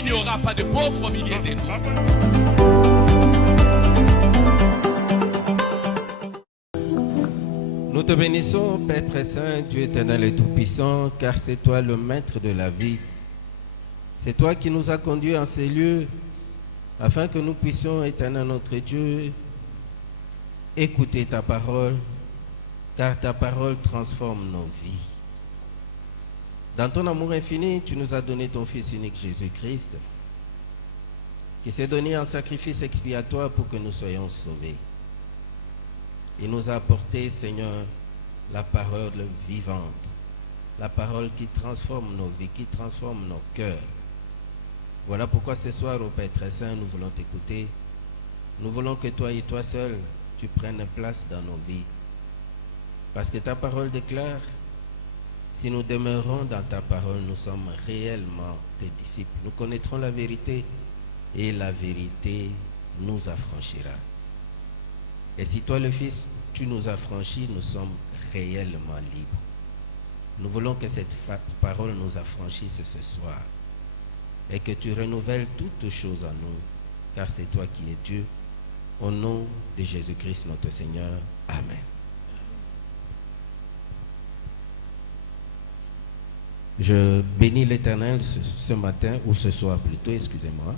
il n'y aura pas de pauvres au milieu de nous. Nous te bénissons, Père très saint, Dieu éternel et tout-puissant, car c'est toi le maître de la vie. C'est toi qui nous as conduits en ces lieux, afin que nous puissions, éternel notre Dieu, écouter ta parole, car ta parole transforme nos vies. Dans ton amour infini, tu nous as donné ton Fils unique Jésus-Christ, qui s'est donné en sacrifice expiatoire pour que nous soyons sauvés. Il nous a apporté, Seigneur, la parole vivante, la parole qui transforme nos vies, qui transforme nos cœurs. Voilà pourquoi ce soir, au Père très saint, nous voulons t'écouter. Nous voulons que toi et toi seul, tu prennes place dans nos vies. Parce que ta parole déclare, si nous demeurons dans ta parole, nous sommes réellement tes disciples. Nous connaîtrons la vérité et la vérité nous affranchira. Et si toi, le Fils, tu nous affranchis, nous sommes réellement libres. Nous voulons que cette parole nous affranchisse ce soir et que tu renouvelles toutes choses en nous, car c'est toi qui es Dieu. Au nom de Jésus-Christ, notre Seigneur. Amen. Je bénis l'Éternel ce matin, ou ce soir plutôt, excusez-moi.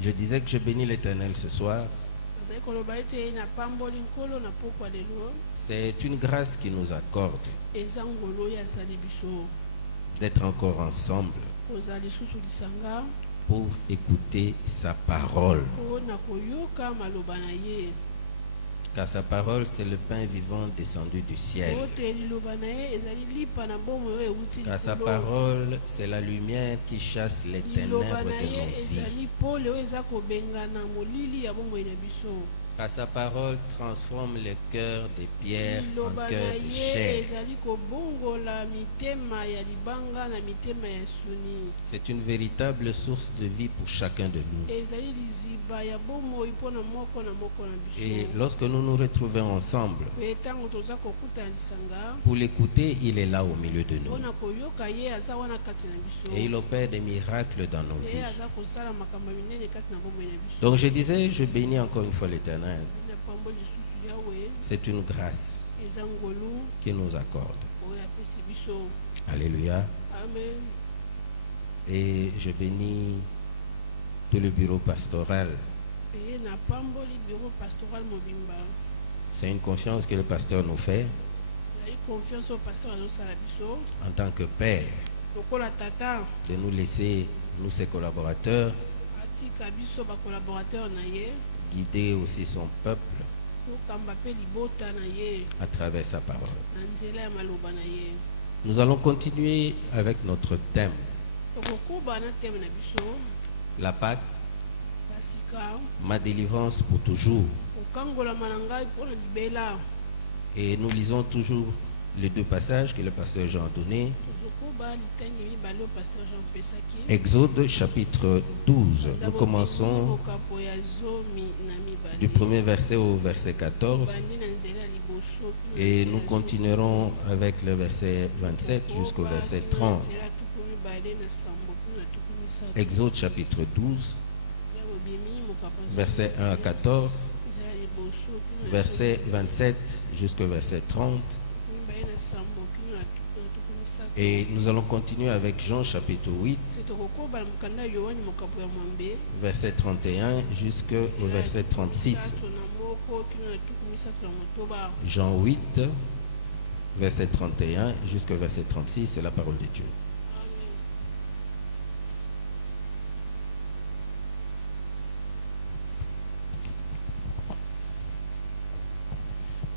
Je disais que je bénis l'Éternel ce soir. C'est une grâce qui nous accorde d'être encore ensemble pour écouter sa parole. Car sa parole, c'est le pain vivant descendu du ciel. Car sa parole, c'est la lumière qui chasse les ténèbres de nos vies. Car sa parole transforme les cœurs de pierre en cœurs de chair. C'est une véritable source de vie pour chacun de nous. Et lorsque nous nous retrouvons ensemble, pour l'écouter, il est là au milieu de nous. Et il opère des miracles dans nos vies. Donc je disais, je bénis encore une fois l'Éternel. C'est une grâce qu'il nous accorde. Alléluia. Amen. Et je bénis tout le bureau pastoral. C'est une confiance que le pasteur nous fait en tant que père, de nous laisser, nous ses collaborateurs, guider aussi son peuple à travers sa parole. Nous allons continuer avec notre thème, la Pâque, ma délivrance pour toujours. Et nous lisons toujours les deux passages que le pasteur Jean a donnés. Exode chapitre 12. Nous commençons du premier verset au verset 14 et nous continuerons avec le verset 27 jusqu'au verset 30. Exode chapitre 12, verset 1 à 14, verset 27 jusqu'au verset 30. Et nous allons continuer avec Jean chapitre 8, verset 31 jusqu'au verset 36. Jean 8, verset 31 jusqu'au verset 36, c'est la parole de Dieu.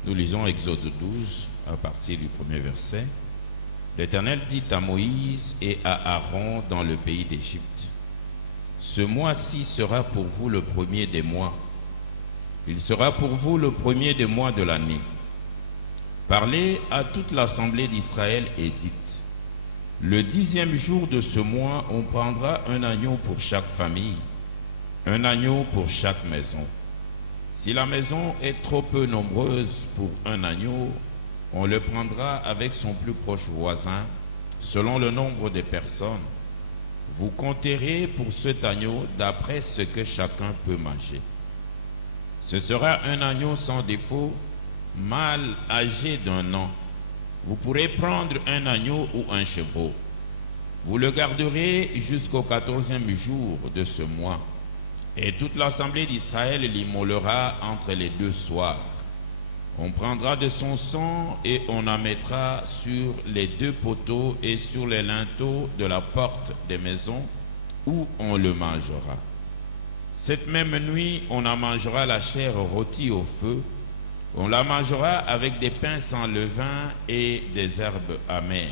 Nous lisons Exode 12 à partir du premier verset. L'Éternel dit à Moïse et à Aaron dans le pays d'Égypte: ce mois-ci sera pour vous le premier des mois. Il sera pour vous le premier des mois de l'année. Parlez à toute l'assemblée d'Israël et dites: le 10e jour de ce mois, on prendra un agneau pour chaque famille, un agneau pour chaque maison. Si la maison est trop peu nombreuse pour un agneau, on le prendra avec son plus proche voisin, selon le nombre des personnes. Vous compterez pour cet agneau d'après ce que chacun peut manger. Ce sera un agneau sans défaut, mâle âgé d'1 an. Vous pourrez prendre un agneau ou un chevreau. Vous le garderez jusqu'au 14e jour de ce mois. Et toute l'assemblée d'Israël l'immolera entre les 2 soirs. On prendra de son sang et on en mettra sur les 2 poteaux et sur les linteaux de la porte des maisons où on le mangera. Cette même nuit, on en mangera la chair rôtie au feu. On la mangera avec des pains sans levain et des herbes amères.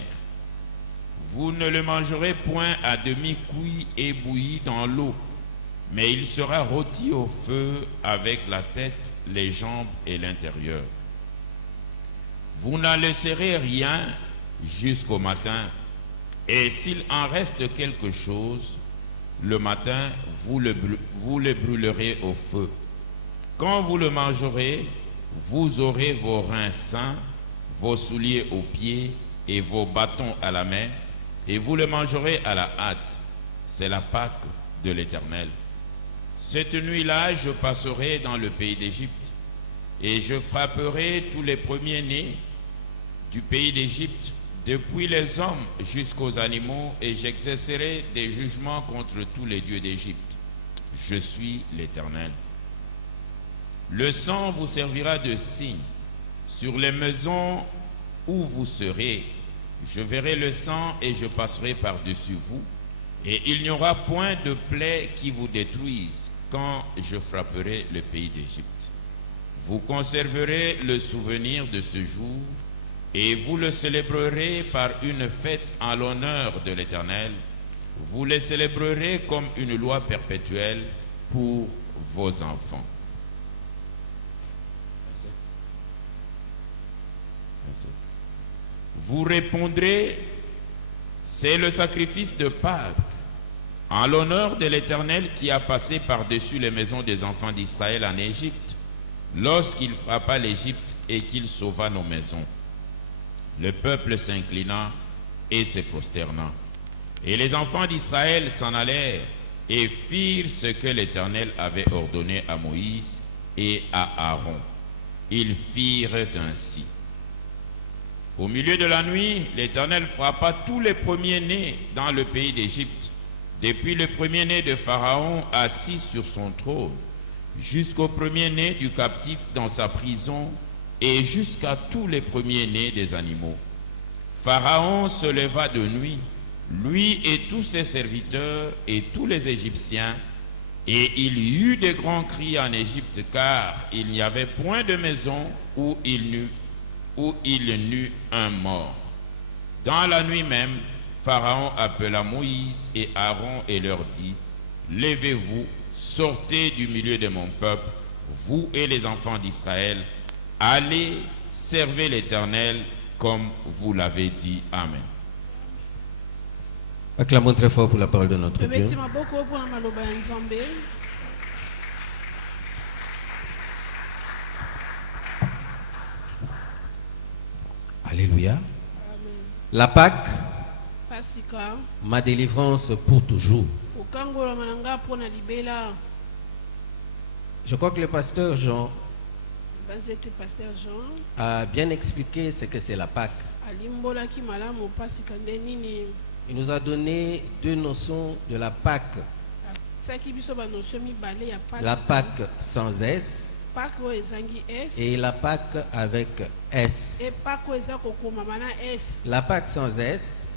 Vous ne le mangerez point à demi cuit et bouilli dans l'eau, mais il sera rôti au feu avec la tête, les jambes et l'intérieur. Vous n'en laisserez rien jusqu'au matin, et s'il en reste quelque chose, le matin, vous le brûlerez au feu. Quand vous le mangerez, vous aurez vos reins sains, vos souliers aux pieds et vos bâtons à la main, et vous le mangerez à la hâte. C'est la Pâque de l'Éternel. Cette nuit-là, je passerai dans le pays d'Égypte, et je frapperai tous les premiers-nés du pays d'Égypte, depuis les hommes jusqu'aux animaux, et j'exercerai des jugements contre tous les dieux d'Égypte. Je suis l'Éternel. Le sang vous servira de signe sur les maisons où vous serez. Je verrai le sang et je passerai par-dessus vous, et il n'y aura point de plaie qui vous détruise quand je frapperai le pays d'Égypte. Vous conserverez le souvenir de ce jour, et vous le célébrerez par une fête en l'honneur de l'Éternel. Vous le célébrerez comme une loi perpétuelle pour vos enfants. Vous répondrez, c'est le sacrifice de Pâques, en l'honneur de l'Éternel qui a passé par-dessus les maisons des enfants d'Israël en Égypte, lorsqu'il frappa l'Égypte et qu'il sauva nos maisons. Le peuple s'inclina et se prosterna. Et les enfants d'Israël s'en allèrent et firent ce que l'Éternel avait ordonné à Moïse et à Aaron. Ils firent ainsi. Au milieu de la nuit, l'Éternel frappa tous les premiers-nés dans le pays d'Égypte, depuis le premier-né de Pharaon assis sur son trône, jusqu'au premier-né du captif dans sa prison, et jusqu'à tous les premiers-nés des animaux. Pharaon se leva de nuit, lui et tous ses serviteurs et tous les Égyptiens, et il y eut de grands cris en Égypte, car il n'y avait point de maison où il n'eut un mort. Dans la nuit même, Pharaon appela Moïse et Aaron et leur dit, « Levez-vous, sortez du milieu de mon peuple, vous et les enfants d'Israël, allez, servez l'Éternel comme vous l'avez dit. Amen. » Acclamons très fort pour la parole de notre Dieu. Alléluia. Amen. La Pâque, ma délivrance pour toujours. Je crois que le pasteur Jean a bien expliqué ce que c'est la Pâque. Il nous a donné 2 notions de la Pâque. La Pâque sans S et la Pâque avec S. La Pâque sans S,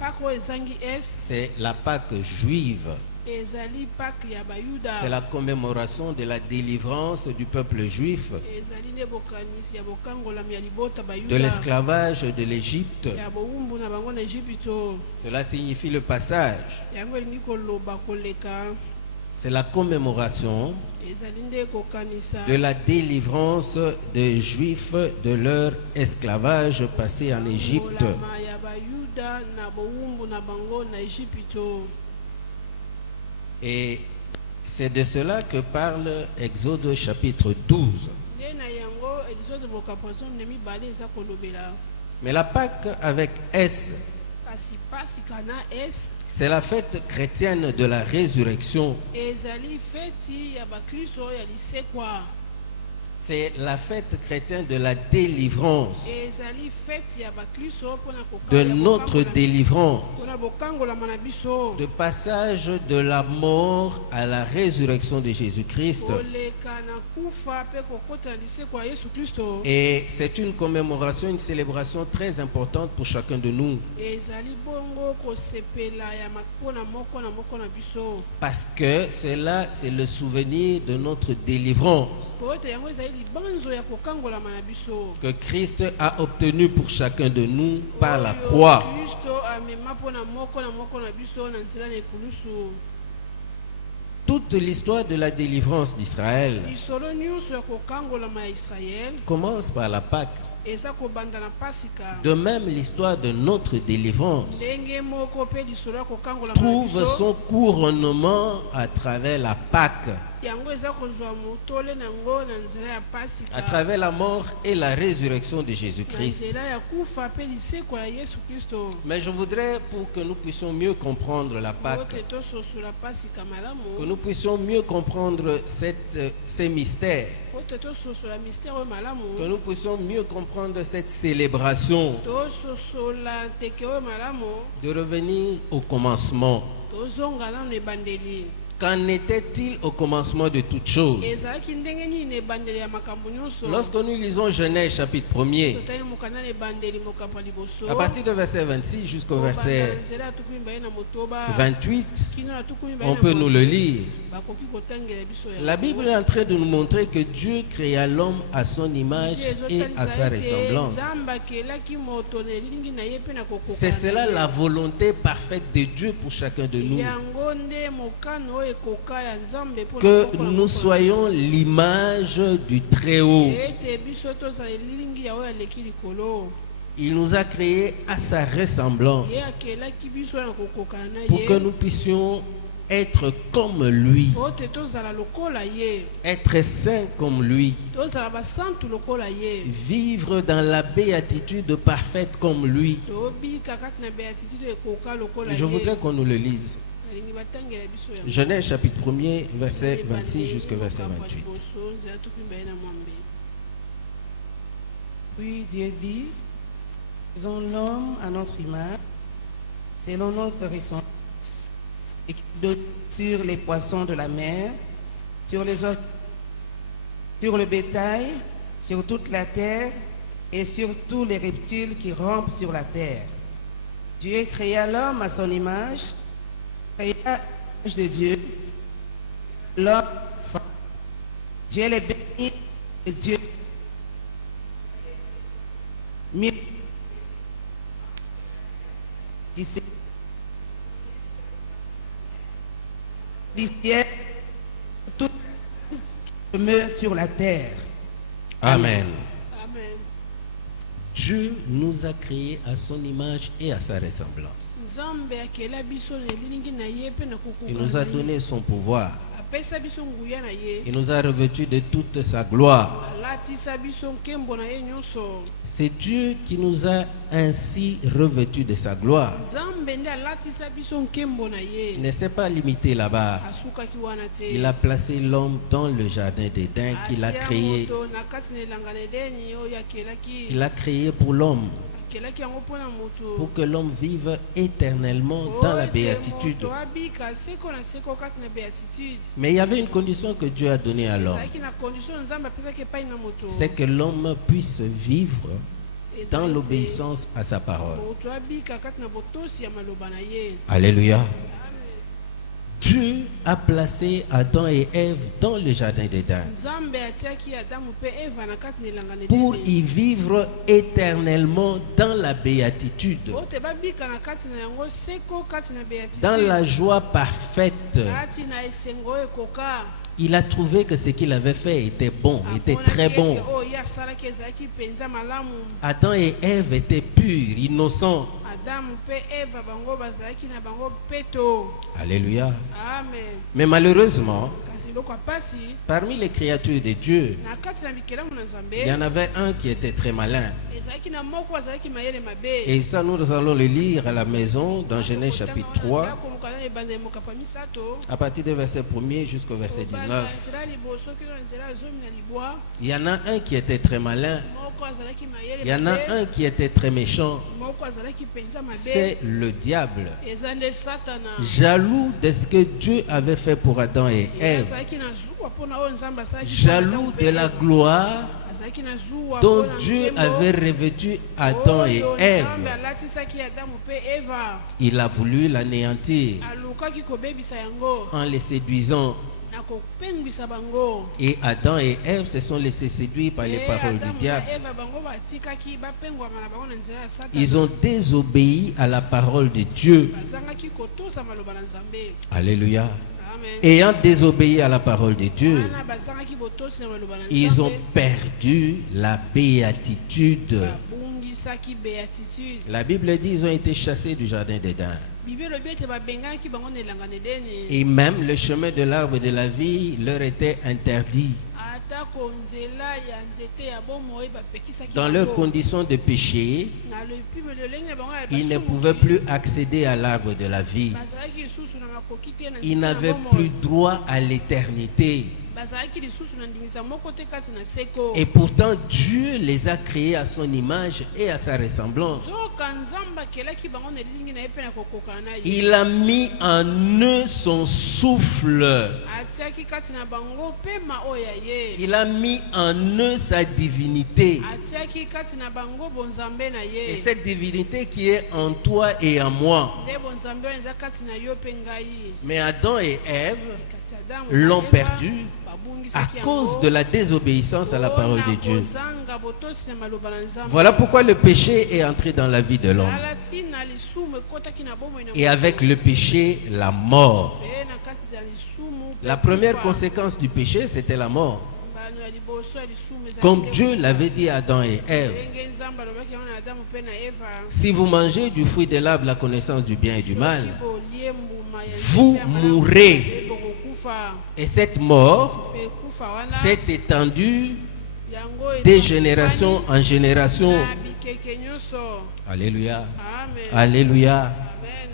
c'est la Pâque juive. C'est la commémoration de la délivrance du peuple juif de l'esclavage de l'Égypte. Cela signifie le passage. C'est la commémoration de la délivrance des Juifs de leur esclavage passé en Égypte. Et c'est de cela que parle Exode chapitre 12. Mais la Pâque avec S kasi pasika na est C'est la fête chrétienne de la résurrection. ezali feti ya bakristo ya lisekwa. C'est la fête chrétienne de la délivrance, ezali feti ya bakristo mpona de notre délivrance, mpona bokangolama na biso de passage de la mort à la résurrection de Jésus-Christ. koleka na kufa mpe kokota na lisekwa ya yesu kristo. Et c'est une commémoration, une célébration très importante pour chacun de nous. ezali bongo kosepela ya mpona moko na moko na biso Parce que cela, c'est le souvenir de notre délivrance po ete yango ezali libanzo ya kokangolama na biso que Christ a obtenu pour chacun de nous par la Oyo croix. kristo amema mpona moko na biso na nzela na ekulusu. Toute l'histoire de la délivrance d'Israël lisolo nyonso ya kokangolama ya israele commence par la Pâque. eza kobanda na pasika. De même, l'histoire de notre délivrance ndenge moko mpe lisolo ya kokangolama na trouve biso son couronnement à travers la Pâque, yango eza kozwa motole nango na nzela ya pasika à travers la mort et la résurrection de na Jésus-Christ. nzela ya kufa mpe liseko ya yesu kristo. Mais je voudrais, pour que nous puissions mieux comprendre la Pâque, ote tososola pasika que malamu nous puissions mieux comprendre ces mystères, ote tososola mystère oyo que malamu nous puissions mieux comprendre cette célébration, tososola nteke oyo malamu de revenir au commencement. tozonga nano ebandeli. Qu'en était-il au commencement de toutes choses? ezalaki ndenge nini na ebandeli ya makambo nyonso. Lorsque nous lisons Genèse chapitre 1er, totali mokanda na ebandeli mokapa liboso à partir du verset 26 jusqu'au verset Kobanda na nzela ya tukumi mibale na motoba 28, kino na tukumi mibale on na peut nous le mwambe. lire. bakoki kotangela biso yango. La Bible est en train de nous montrer que Dieu créa l'homme à son image et à sa ressemblance. nzambe akelaki moto na elilingi na ye mpe na kokokana C'est cela na ye. la volonté parfaite de Dieu pour chacun de nous. yango nde mokano oyo ekoka ya nzambe mpona Que moko na nous moko na soyons l'image du Très-Haut. biso. ete biso tozala elilingi ya oyo aleki likolo. Il nous a créés à sa ressemblance ye akelaki biso na kokokana na pour que ye nous puissions être comme lui, po te tozala lokola ye être saints comme lui, tozala basantu lokola ye vivre dans la béatitude parfaite comme lui. tobika kati na beatitude ekoka lokola Je ye. voudrais qu'on nous le lise. alingi batangela biso yango. Genèse chapitre 1er, verset Ebandeli 26 jusqu'au verset mokapa 28. liboso, nzela tukumi mibale na mwambe. Puis Dieu dit, faisons l'homme à notre image, selon notre ressemblance, et qu'il domine sur les poissons de la mer, sur les oiseaux, sur le bétail, sur toute la terre, et sur tous les reptiles qui rampent sur la terre. Dieu créa l'homme à son image, créa l'image de Dieu, l'homme, Dieu les bénit, et Dieu du ciel, tout qui demeure sur la terre. Amen. Amen. Dieu nous a créés à son image et à sa ressemblance. nzambe akela biso na elilingi na ye mpe na Il nous a kokokana na ye. donné son pouvoir. apesa biso nguya na ye Il nous a revêtus de toute sa gloire. alatisa biso nkembo na ye nyonso. C'est Dieu qui nous a ainsi revêtus de sa gloire. nzambe nde alatisa biso nkembo na ye Il ne s'est pas limité là-bas. asukaki wana te. Il a placé l'homme dans le jardin d'Éden qu'il a Atia créé. moto na kati na elanga na edeni oyo akelaki. Il a créé pour l'homme, akelaki yango mpona moto. pour que l'homme vive éternellement dans la ete béatitude. moto abika seko na seko kati na béatitude. Mais il y avait une condition que Dieu a donnée à l'homme. ezalaki na condition nzambe apesaki epai na moto. C'est que l'homme puisse vivre Ezali dans te l'obéissance à sa parole. moto abika kati na botosi ya maloba na ye. Alléluia. Dieu a placé Adam et Ève dans le jardin d'Éden nzambe atiaki adamu mpe eva na kati na elanga na pour edeni y vivre éternellement dans la béatitude, po te babika na kati na yango seko kati na béatitude. dans la joie parfaite. kati na esengo oyo ekoka. Il a trouvé que ce qu'il avait fait était bon, était Aponaki très ete bon. oyo ye asalaki ezalaki mpenza malamu. Adam et Ève étaient purs, innocents. adamu mpe eva bango bazalaki na bango peto. Alléluia. Amen. Mais malheureusement, kasi eloko ya pasi Parmi les créatures de Dieu, na kati na bikelamu na il y en nzambe avait un qui était très malin. ezalaki na moko azalaki mayele mabe. Et ça, nous allons le lire à la maison dans Genèse chapitre 3, ndako mokala na ebanda mokapa misato à partir du verset 1er jusqu'au verset 19. nzela liboso kino na nzela zomi na libwa Il y en a un qui était très malin. moko azalaki mayele Il y en a un qui était très méchant. moko azalaki penza mabe. C'est le diable. eza nde satana Jaloux de ce que Dieu avait fait pour Adam et Ève. azalaki na zuwa mpona oyo nzambe asalaki Jaloux de la gloire azalaki na zuwa dont mpona Dieu nkembo avait revêtu Adam et oyo Ève. nzambe alatisaki adamu mpe eva Il a voulu l'anéantir alukaki kobebisa yango en les séduisant. na kopengwisa bango. Et Adam et Ève se sont laissés séduire par les paroles du diable. eva bango batikaki bapengwama na bango na nzela ya satana. Ils ont désobéi à la parole de Dieu. bazangaki kotosa maloba na nzambe. Alléluia. Amen. Ayant désobéi à la parole de Dieu, wana bazangaki botosi na maloba na ils ont nzambe perdu la béatitude. babungisaki béatitude. La Bible dit qu'ils ont été chassés du jardin d'Éden. bible elobi ete babengaki bango na elanga na edeni. Et même le chemin de l'arbre de la vie leur était interdit. atako nzela ya nzete ya bomoi bapekisaki Dans bango. leurs conditions de péché, na lopime lolenge na bango ya ils ne basumu. pouvaient plus accéder à l'arbre de la vie. bazalaki lisusu na makoki te na Ils nzete na n'avaient bomoi. plus droit à l'éternité. bazalaki lisusu na ndingisa moko te kati na seko. Et pourtant, Dieu les a créés à son image et à sa ressemblance. zoka nzambe akelaki bango na lilingi na ye mpe na kokokana na ye. Il a mis en eux son souffle. atiaki kati na bango pema oyo ya ye. Il a mis en eux sa divinité. atiaki kati na bango bonzambe na Et ye. cette divinité qui est en toi et en moi. nde bonzambe oyo eza kati na yo mpe ngai. Mais Adam et Ève kasi adamu l'ont na Eva perdu à babungisaki cause yango de la désobéissance à la parole de Dieu. kozanga botosi na maloba na nzambe. Voilà pourquoi le péché est entré dans la vie de l'homme. alati na lisumu ekotaki na bomoi na Et avec le péché, la mort. mpe na kati ya lisumu mpe La première kufa. conséquence du péché, c'était la mort. Mbano ya liboso ya lisumu ezalaki Comme nde Dieu kufa. l'avait dit à Adam et Ève. ndenge nzambe alobaki yango na adamu mpe na eva. Si vous mangez du fruit de l'arbre, la connaissance du bien et du mal, Soki bolie mbuma ya vous nzete ya malamu, mourrez. mpe bokokufa. Et cette mort Mpe kufa wana s'est étendue yango de ezokani génération en génération. na bikeke nyonso. Alléluia. Amen. Alléluia. Amen.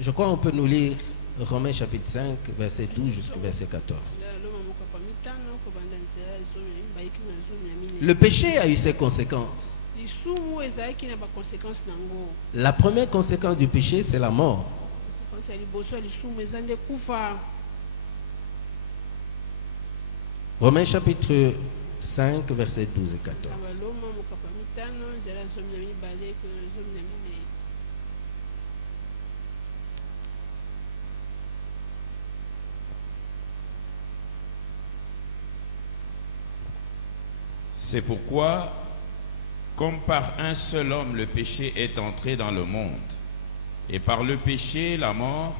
Je crois qu'on peut nous lire Romains chapitre 5, verset 12 jusqu'au verset 14. Nzela loma mokapa mitano kobanda nzela zomi na mibayiki na zomi na minei. Le péché a eu ses conséquences. lisumu ezalaki na baconséquence nango. La première conséquence du péché, c'est la mort. conséquence ya liboso ya lisumu eza nde kufa. Romains chapitre 5, verset 12 et 14. baloma mokapa mitano nzela zomi na mibale kuna zomi na minei. C'est pourquoi, comme par un seul homme le péché est entré dans le monde, et par le péché la mort,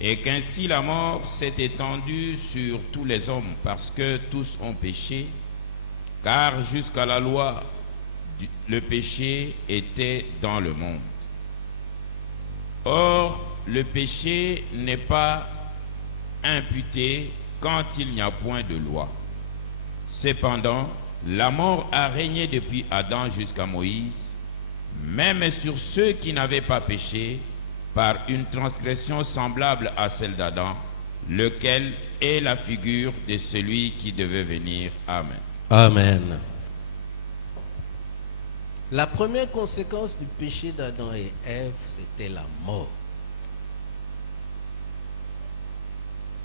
et qu'ainsi la mort s'est étendue sur tous les hommes, parce que tous ont péché, car jusqu'à la loi, le péché était dans le monde. Or, le péché n'est pas imputé quand il n'y a point de loi. Cependant, la mort a régné depuis Adam jusqu'à Moïse, même sur ceux qui n'avaient pas péché, par une transgression semblable à celle d'Adam, lequel est la figure de celui qui devait venir. Amen. Amen. La première conséquence du péché d'Adam et Ève, c'était la mort.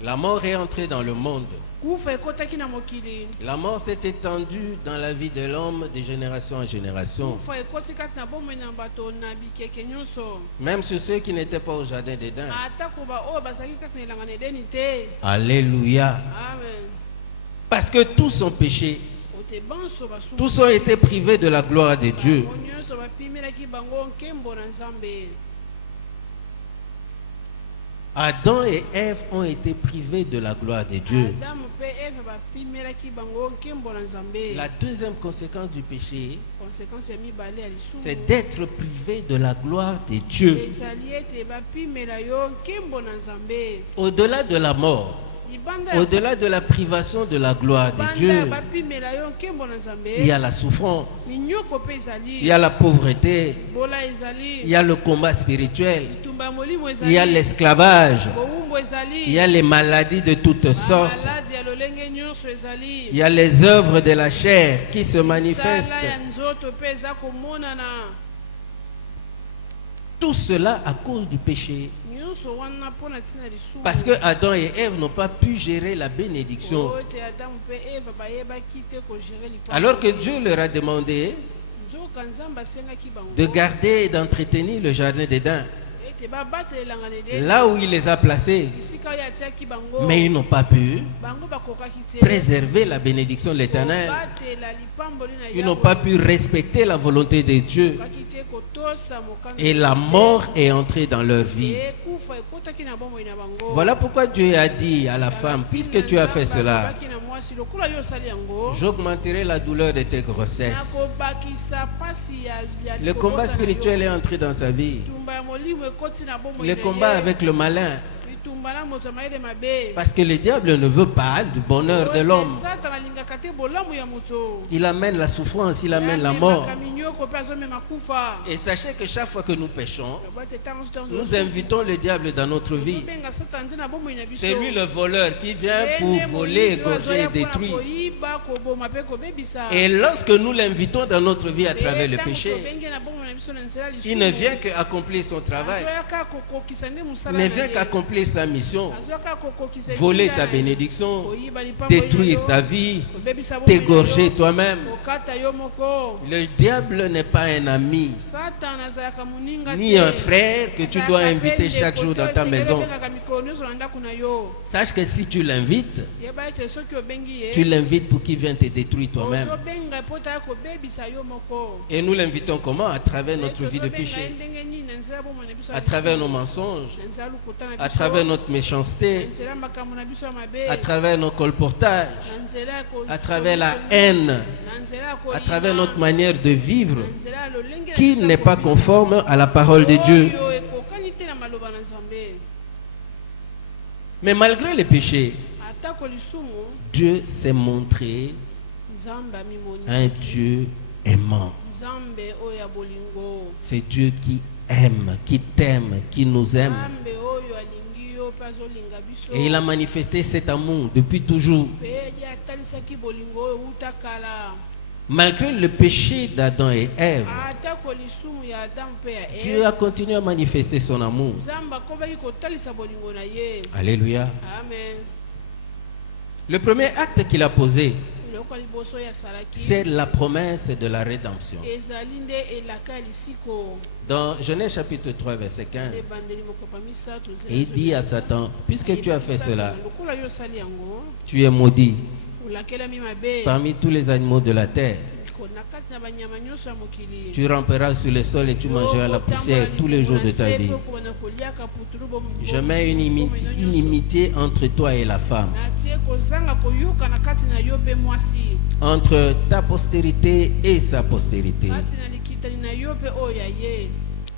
La mort est entrée dans le monde. kufa ekotaki na mokili. La mort s'est étendue dans la vie de l'homme de génération en génération. kufa ekoti kati na bomoi na bato na bikeke nyonso. Même sur ceux qui n'étaient pas au jardin d'Éden. atako baoyo bazalaki kati na elanga na edeni te. Alléluia. Amen. Parce que tous ont péché. ote banso basumu. Tous ont été privés de la gloire de Dieu. bango nyonso bapimelaki bango nkembo na nzambe. Adam et Ève ont été privés de la gloire de Dieu. Adamu pe Eve bapimelaki bango nkembo na Nzambe. La deuxième conséquence du péché, Conséquence ya mibale ya lisumu. c'est d'être privé de la gloire de Dieu. Ezali ete bapimela yo nkembo na Nzambe. Au-delà de la mort, Libanda au-delà de la privation de la gloire de banda Dieu, bapimela yo nkembo na Nzambe. il y a la souffrance, Minyoko pe ezali. il y a la pauvreté, Bola ezali. il y a le combat spirituel, Bitumba molimo il y a ezali. l'esclavage, Bowumbo ezali. il y a les maladies de toutes sortes, Maladi ya lolenge nyonso ezali. il y a les œuvres de la chair qui se manifestent. Misala ya nzoto pe eza komonana. Tout cela à cause du péché. Nyonso wana mpona ntina lisumu. Parce que Adam et Ève n'ont pas pu gérer la bénédiction. Oyo ete Adamu pe Eva bayebaki te kogere lipa. Alors que Dieu leur a demandé Nzoka Nzambe asengaki bango. de garder et d'entretenir le jardin d'Éden, Ete babatelelanga na Edeni. là où il les a placés. Esika oyo atiaki bango. Mais ils n'ont pas pu Bango bakokaki te. préserver la bénédiction de l'Éternel. Kobatela lipamboli na Ils n'ont Yahweh. pas pu respecter la volonté de Dieu. Bakokaki te kotosa mokambi. Et la mort est entrée dans leur vie. Ekufa ekotaki na bomoi na bango. Voilà pourquoi Dieu a dit à la femme, puisque tu as fait cela, Alobaki na mwasi, lokola yo osali yango. j'augmenterai la douleur de tes grossesses. Nakobakisa pasi ya Le combat spirituel est entré dans sa vie. Bitumba ya molimo ekoti na bomoi Le na combat ye. avec le malin. Bitumba na moto ya mayele mabe. Parce que le diable ne veut pas du bonheur de l'homme. Satana alingaka te bolamu ya moto. Il amène la souffrance, il amène la mort. Amemaka minyoko pe azomema kufa. Et sachez que chaque fois que nous péchons, Loba te tango soto nous invitons le diable dans notre vie. Tobenga Satana nde na bomoi na biso. C'est lui le voleur qui vient pour Ene voler, moyibi oyo égorger et azoya mpona détruire. koyiba, koboma pe kobebisa. Et lorsque nous l'invitons dans notre vie à travers le Tango péché, tobenge na bomoi na biso na nzela lisumu. il ne vient qu'accomplir son travail. Azoya kaka kokokisa nde Il mosala ne na vient ye. qu'accomplir sa mission. Azoya kaka kokokisa Voler etinda ta na ye. bénédiction, Koyiba lipamboli na détruire yo, ta vie, kobebisa bomoi na t'égorger yo, toi-même. kokata yo moko. Le diable n'est pas un ami, Satana azalaka moninga ni te. un frère que tu dois Azalaka inviter pe chaque jour ndeko dans te, ta esengeli maison. obengaka mikolo nyonso na ndako na yo. Sache que si tu l'invites, Yeba ete soki obengi ye, tu l'invites pour qu'il vienne te détruire toi-même. ozobenga po taya kobebisa yo moko. Et nous l'invitons comment? À travers notre vie de Tozobenga ye péché, ndenge nini na nzela bomoi na biso ya à biso, travers nos mensonges, na nzela lokuta na à biso, travers notre na méchanceté, nzela makambo na biso ya mabe, à travers nos colportages, na nzela ya à travers la haine, na nzela ya à koyina, travers notre manière de vivre na nzela ya lolenge na qui biso ya n'est pas kobima. conforme à la parole de Dieu. Oyo ekokani te na maloba na Nzambe. Mais malgré les péchés, Atako lisumu, Dieu s'est montré Nzambe amimoni. un Dieu aimant. Nzambe oyo ya bolingo. C'est Dieu qui aime, qui t'aime, qui nous aime. Nzambe oyo alingi yo pe azolinga biso. Et il a manifesté cet amour depuis toujours. Pe ye atalisaki bolingo oyo wuta kala. Malgré le péché d'Adam et Ève, Atako lisumu ya Adamu pe ya Dieu Eve. a continué à manifester son amour. Nzambe akobaki kotalisa bolingo na ye. Alléluia. Amen. Le premier acte qu'il a posé, Eloko ya liboso ya salaki. c'est la promesse de la rédemption. Ezali nde elaka ya lisiko. Dans Genèse chapitre 3, verset 15, Ebandeli mokopa misato. et il dit à Satan, puisque tu as fait cela, Lokola yo osali yango. tu es maudit Olakelami mabe. parmi tous les animaux de la terre. Na kati na banyama nyonso ya mokili. Tu ramperas sur le sol et tu mangeras la poussière tous les jours de ta vie. Je mets une inimitié entre toi et la femme, natie kozanga koyoka na kati na yo pe mwasi, entre ta postérité et sa postérité. kati na likitani na yo pe oyo ya ye.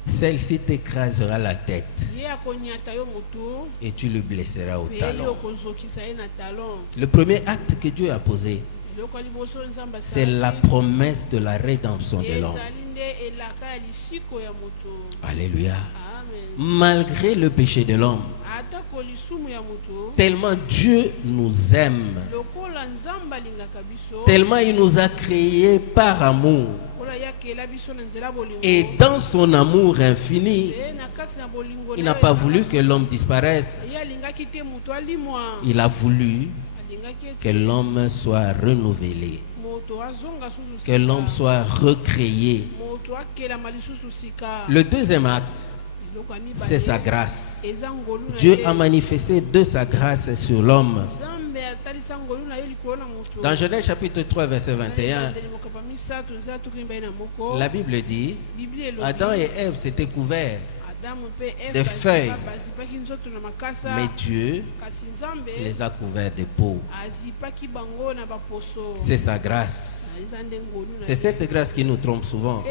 Celle-ci t'écrasera la tête Ye akonyata yo motu, et tu le blesseras au pe yo talon. kozokisa ye na talon. Le premier acte que Dieu a posé, Eloko ya liboso Nzambe c'est la asalaki, promesse de la rédemption de l'homme. ezali nde elaka ya lisiko ya motu. Alléluia. Amen. Malgré le péché de l'homme, Atako lisumu ya motu, tellement Dieu nous aime, lokola Nzambe alingaka biso, tellement il nous a créés par amour. lokola yakela biso na nzela bolingo. Et dans son amour infini, Pe na kati na bolingo il na n'a yo pas ezala voulu que l'homme disparaisse. ye alingaki te moto alimwa, Il a voulu alingaki que ete l'homme soit renouvelé, moto azonga susu que l'homme soit recréé. moto akelama lisusu sika. Le deuxième acte, Eloko ya mibale, c'est sa grâce. eza ngolu na Dieu ye. a manifesté de sa grâce sur l'homme. Nzambe atalisa ngolu na ye likolo na moto. Dans Genèse chapitre 3, verset 21, Ebandeli mokopa misato nzela tuku mibale na moko. la Bible dit, Biblia elobi, Adam et Ève s'étaient couverts, des feuilles. Mais Dieu les a couverts de peau. C'est sa grâce. C'est cette grâce qui nous trompe souvent.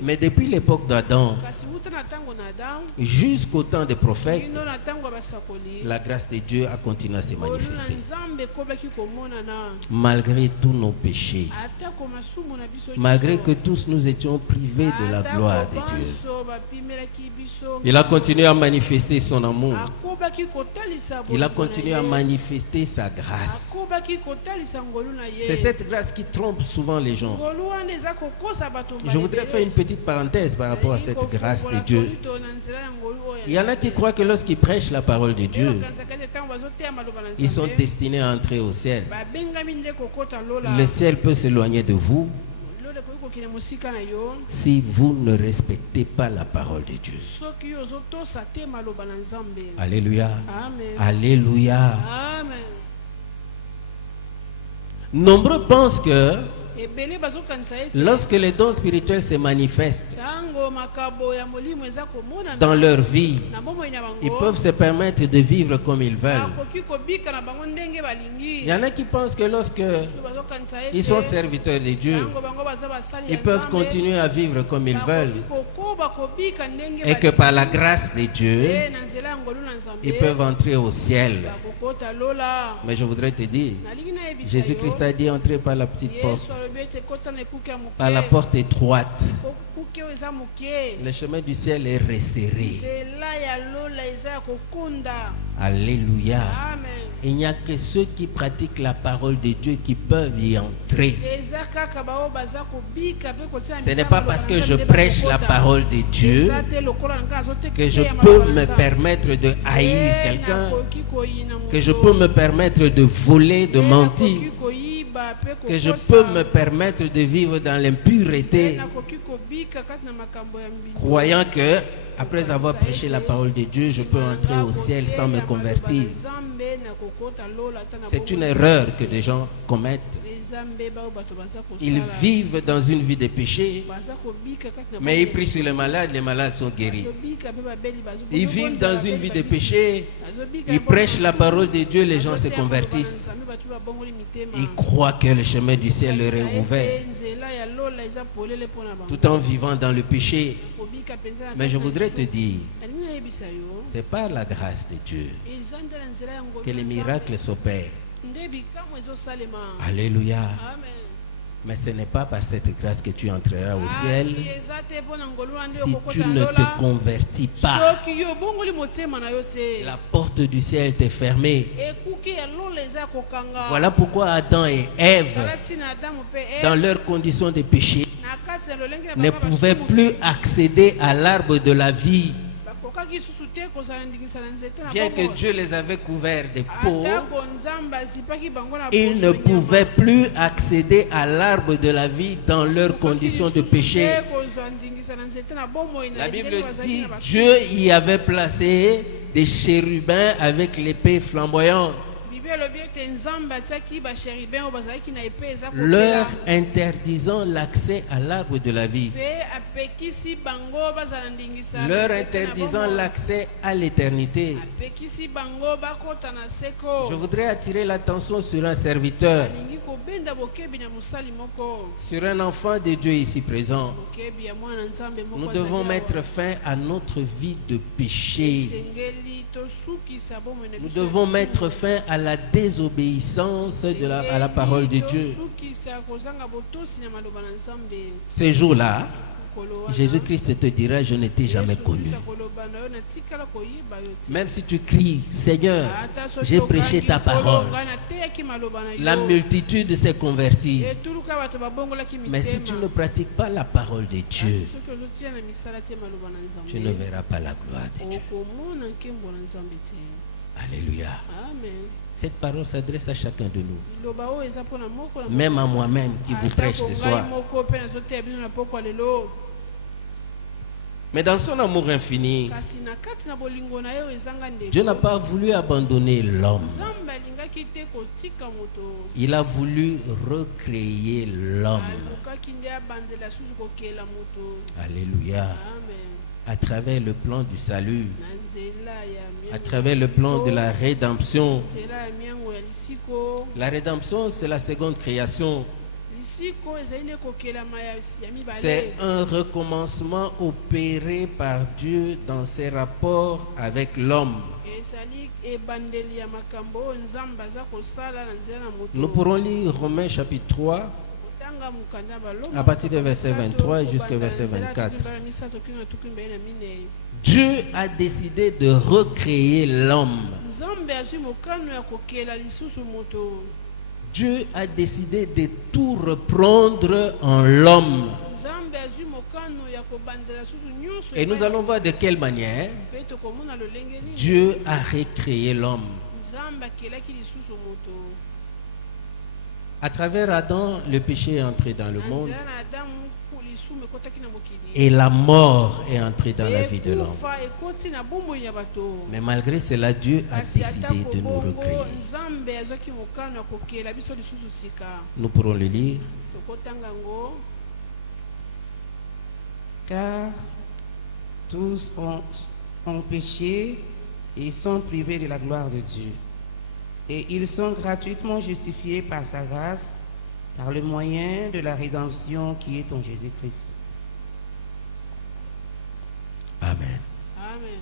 Mais depuis l'époque d'Adam jusqu'au temps des prophètes, la grâce de Dieu a continué à se manifester. Malgré tous nos péchés, malgré que tous nous étions privés de la gloire de Dieu, il a continué à manifester son amour. Il a continué à manifester sa grâce. C'est cette grâce qui trompe souvent les gens. Je voudrais faire une petite parenthèse par rapport à cette grâce de Dieu. Il y en a qui croient que lorsqu'ils prêchent la parole de Dieu, ils sont destinés à entrer au ciel. Le ciel peut s'éloigner de vous si vous ne respectez pas la parole de Dieu. Alléluia. Alléluia. Amen. Nombreux pensent que lorsque les dons spirituels se manifestent dans leur vie, ils peuvent se permettre de vivre comme ils veulent. Il y en a qui pensent que lorsque ils sont serviteurs de Dieu, ils peuvent continuer à vivre comme ils veulent. Et que par la grâce de Dieu, ils peuvent entrer au ciel. Mais je voudrais te dire, Jésus-Christ a dit entrer par la petite porte, par la porte étroite. Le chemin du ciel est resserré. Alléluia. Il n'y a que ceux qui pratiquent la parole de Dieu qui peuvent y entrer. Ce n'est pas parce que je prêche la parole de Dieu que je peux me permettre de haïr quelqu'un, que je peux me permettre de voler, de mentir, que je peux me permettre de vivre dans l'impureté, croyant que après avoir prêché la parole de Dieu, je peux entrer au ciel sans me convertir. C'est une erreur que des gens commettent. Ils vivent dans une vie de péché, mais ils prient sur les malades sont guéris. Ils vivent dans une vie de péché, ils prêchent la parole de Dieu, les gens se convertissent. Ils croient que le chemin du ciel leur est ouvert, tout en vivant dans le péché. Mais je voudrais te dire, c'est par la grâce de Dieu que les miracles s'opèrent. Alléluia. Mais ce n'est pas par cette grâce que tu entreras au ciel si tu ne te convertis pas. La porte du ciel t'est fermée. Voilà pourquoi Adam et Ève, dans leurs conditions de péché, ne pouvaient plus accéder à l'arbre de la vie. Bien que Dieu les avait couverts de peau, ils ne pouvaient plus accéder à l'arbre de la vie dans leurs conditions de péché. La Bible dit que Dieu y avait placé des chérubins avec l'épée flamboyante, leur interdisant l'accès à l'arbre de la vie, leur interdisant l'accès à l'éternité. Je voudrais attirer l'attention sur un serviteur, sur un enfant de Dieu ici présent. Nous devons mettre fin à notre vie de péché. Nous devons mettre fin à la désobéissance à la parole de Dieu. Ces jours-là, Jésus-Christ te dira: je ne t'ai jamais connu. Même si tu cries: Seigneur, j'ai prêché ta parole, la multitude s'est convertie. Mais si tu ne pratiques pas la parole de Dieu, tu ne verras pas la gloire de Dieu. Alléluia. Cette parole s'adresse à chacun de nous, même à moi-même qui vous prêche ce soir. Mais dans son amour infini, kasi na kati na bolingo na yo ezanga ndeko Dieu n'a pas voulu abandonner l'homme. nzambe alingaki te kotika moto Il a voulu recréer l'homme. alukaki nde abandela susu kokela moto. Alléluia. Amen. À travers le plan du salut, Na nzela ya à miango travers le plan de la rédemption. nzela ya miango ya lisiko La rédemption, c'est la seconde création. lisiko ezali nde kokelama ya C'est mibale un recommencement opéré par Dieu dans ses rapports avec l'homme. ezali ebandeli ya makambo oyo nzambe aza kosala na nzela na moto. Nous pourrons lire Romains chapitre 3 kotanga mokanda baloma à partir du verset 23 jusqu'au verset 24. misato kino na tuku mbele na minei. Dieu a décidé de recréer l'homme. nzambe azwi mokano ya kokela lisusu moto. Dieu a décidé de tout reprendre en l'homme. nzambe azwi mokano ya kobandela susu nyonso Et nous allons voir de quelle manière mpe tokomona lolenge nini Dieu a recréé l'homme. nzambe akelaki lisusu moto. À travers Adam, le péché est entré dans le na monde nzela na adamu lisumu ekotaki na mokili et la mort est entrée dans la vie de l'homme. ekufa ekoti na bomboi ya bato. Mais malgré cela, Dieu a kasi ata décidé de nous kobongo recréer. nzambe azwaki mokano ya kokela biso lisusu sika. Nous pourrons le lire. tokotanga ngo Car tous ont péché et sont privés de la gloire de Dieu. Et ils sont gratuitement justifiés par sa grâce, par le moyen de la rédemption qui est en Jésus-Christ. Amen. amen.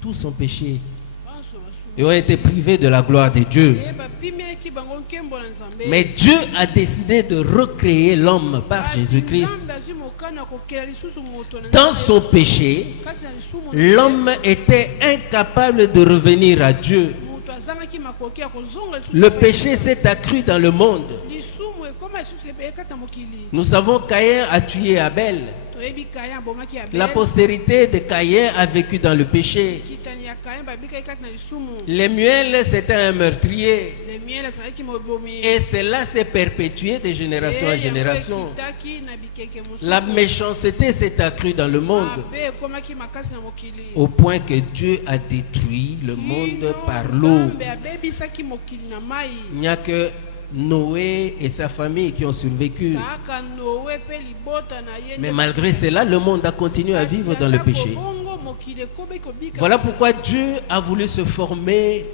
Tous ont péché banso basumu et ont été privés de la gloire de Dieu. ye bapimelaki bango nkembo na nzambe. Mais Dieu a décidé de recréer l'homme par Kasi Jésus-Christ. nzambe azwi mokano ya kokela lisusu moto na Dans nzambe. son péché, kasi na lisumu na ye, l'homme était incapable de revenir à Dieu. moto azangaki makoki ya kozonga lisusu Le na péché ye. s'est accru dans le monde. lisumu ekoma lisusu ekata na mokili. Nous savons Caïn a tué Abel. toyebi kayan abomaki Abel. La postérité de Caïn a vécu dans le péché. kitani ya kayan babikaki kati na lisumu. Lemuel, c'était un meurtrier. le miel azalaki mobomi. Et cela s'est perpétué de génération en génération. ekitaki na bikeke mosusu. La méchanceté s'est accrue dans le monde mabe ekomaki makasi na mokili. au point que Dieu a détruit le monde Kino par l'eau. nzambe abebisaki mokili na mai. Il n'y a que Noé et sa famille qui ont survécu. kaka Noe pe libota na ye Mais nde malgré cela, le monde a continué à kasi vivre dans le ata péché. kobongo mokili ekomi kobika. Voilà pourquoi Dieu a voulu se former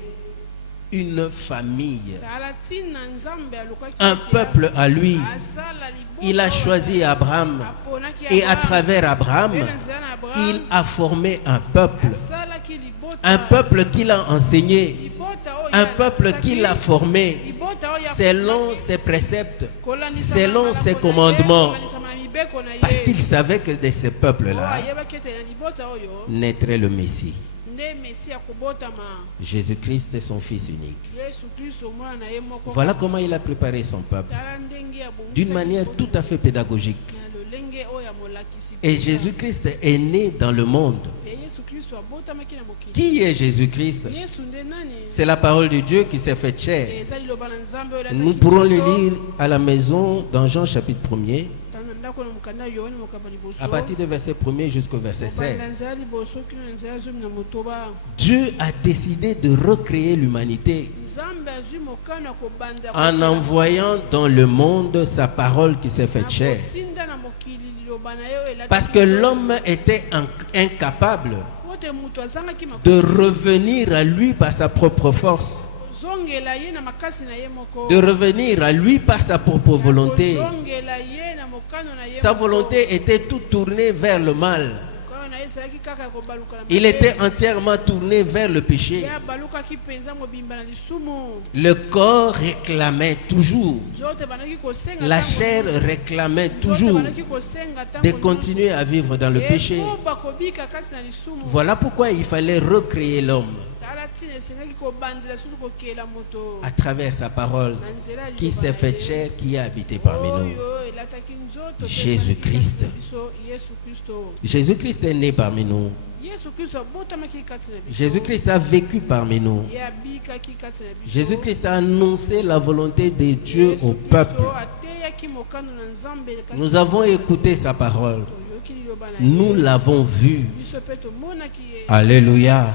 une famille, tala ntina nzambe alukaki un ete peuple à lui. asala libota Il a oyo choisi Abraham. aponaki Et à Abraham. travers Abraham, Pe na nzela na Abraham, il a formé un peuple. asalaki libota. Un peuple qu'il a enseigné. Libota oyo Un alakisaki, peuple qu'il a formé libota oyo selon aponaki, ses préceptes, kolandisama na selon malako ses na ye, commandements. kolandisama na mibeko na ye. Parce qu'il savait que de ce Oyo peuple-là ayebaki ete na libota oyo naîtrait le Messie. nde mesi akobotama. Jésus-Christ est son Fils unique. yesu kristo omwana na ye moko. Voilà comment il a préparé son peuple. tala ndenge abongisaki D'une manière libota tout à fait pédagogique. na lolenge oyo ya molakisi Et mpenza. Jésus-Christ est né dans le monde. Pe yesu kristo abotamaki na mokili. Qui est Jésus-Christ? yesu nde nani? C'est la parole de Dieu qui s'est faite chair. eza liloba na nzambe oyo Nous elataki pourrons le nzoto. lire à la maison dans Jean chapitre 1er, Tala na ndako na mokanda yohane mokaba liboso. à partir du verset 1er jusqu'au verset 16. Kobanda nzela liboso kino na nzela zomi na motoba. Dieu a décidé de recréer l'humanité nzambe azwi mokano ya kobanda en envoyant dans le monde sa parole qui s'est faite chair. kotinda na mokili liloba na ye oyo elataki Parce que nzoto. l'homme était incapable Po te moto azangaki de revenir à lui par sa propre force, kozongela ye na makasi na ye moko. de revenir à lui par sa propre volonté. kozongela ye na mokano na ye Sa moko. volonté était toute tournée vers le mal. Mokano na ye ezalaki kaka ya kobaluka na Il mabe. était entièrement tourné vers le péché. Ye abalukaki mpenza mobimba na lisumu. Le corps réclamait toujours, nzoto ebandaki kosenga la ntango chair nyonso. réclamait Nzoto toujours ebandaki kosenga ntango de nyonso. continuer à vivre dans le péché. Ekoba kobika kasi na lisumu. Voilà pourquoi il fallait recréer l'homme tala ntina esengaki kobandela susu kokela moto. à travers sa parole Na nzela ya qui liloba s'est na fait ye. chair, qui a habité parmi nous. Oyo elataki nzoto pe Jésus-Christ. na biso, yesu kristo. Jésus-Christ est né parmi nous. yesu kristo abotamaki kati na biso. Jésus-Christ a vécu parmi nous. Ye abikaki kati na biso. Jésus-Christ a annoncé la volonté de Dieu Yesu au Kristo peuple. ateyaki mokano na nzambe kati Nous na avons biso. écouté sa parole. Toyoki Nous l'avons vu. biso pe tomonaki ye. Alléluia.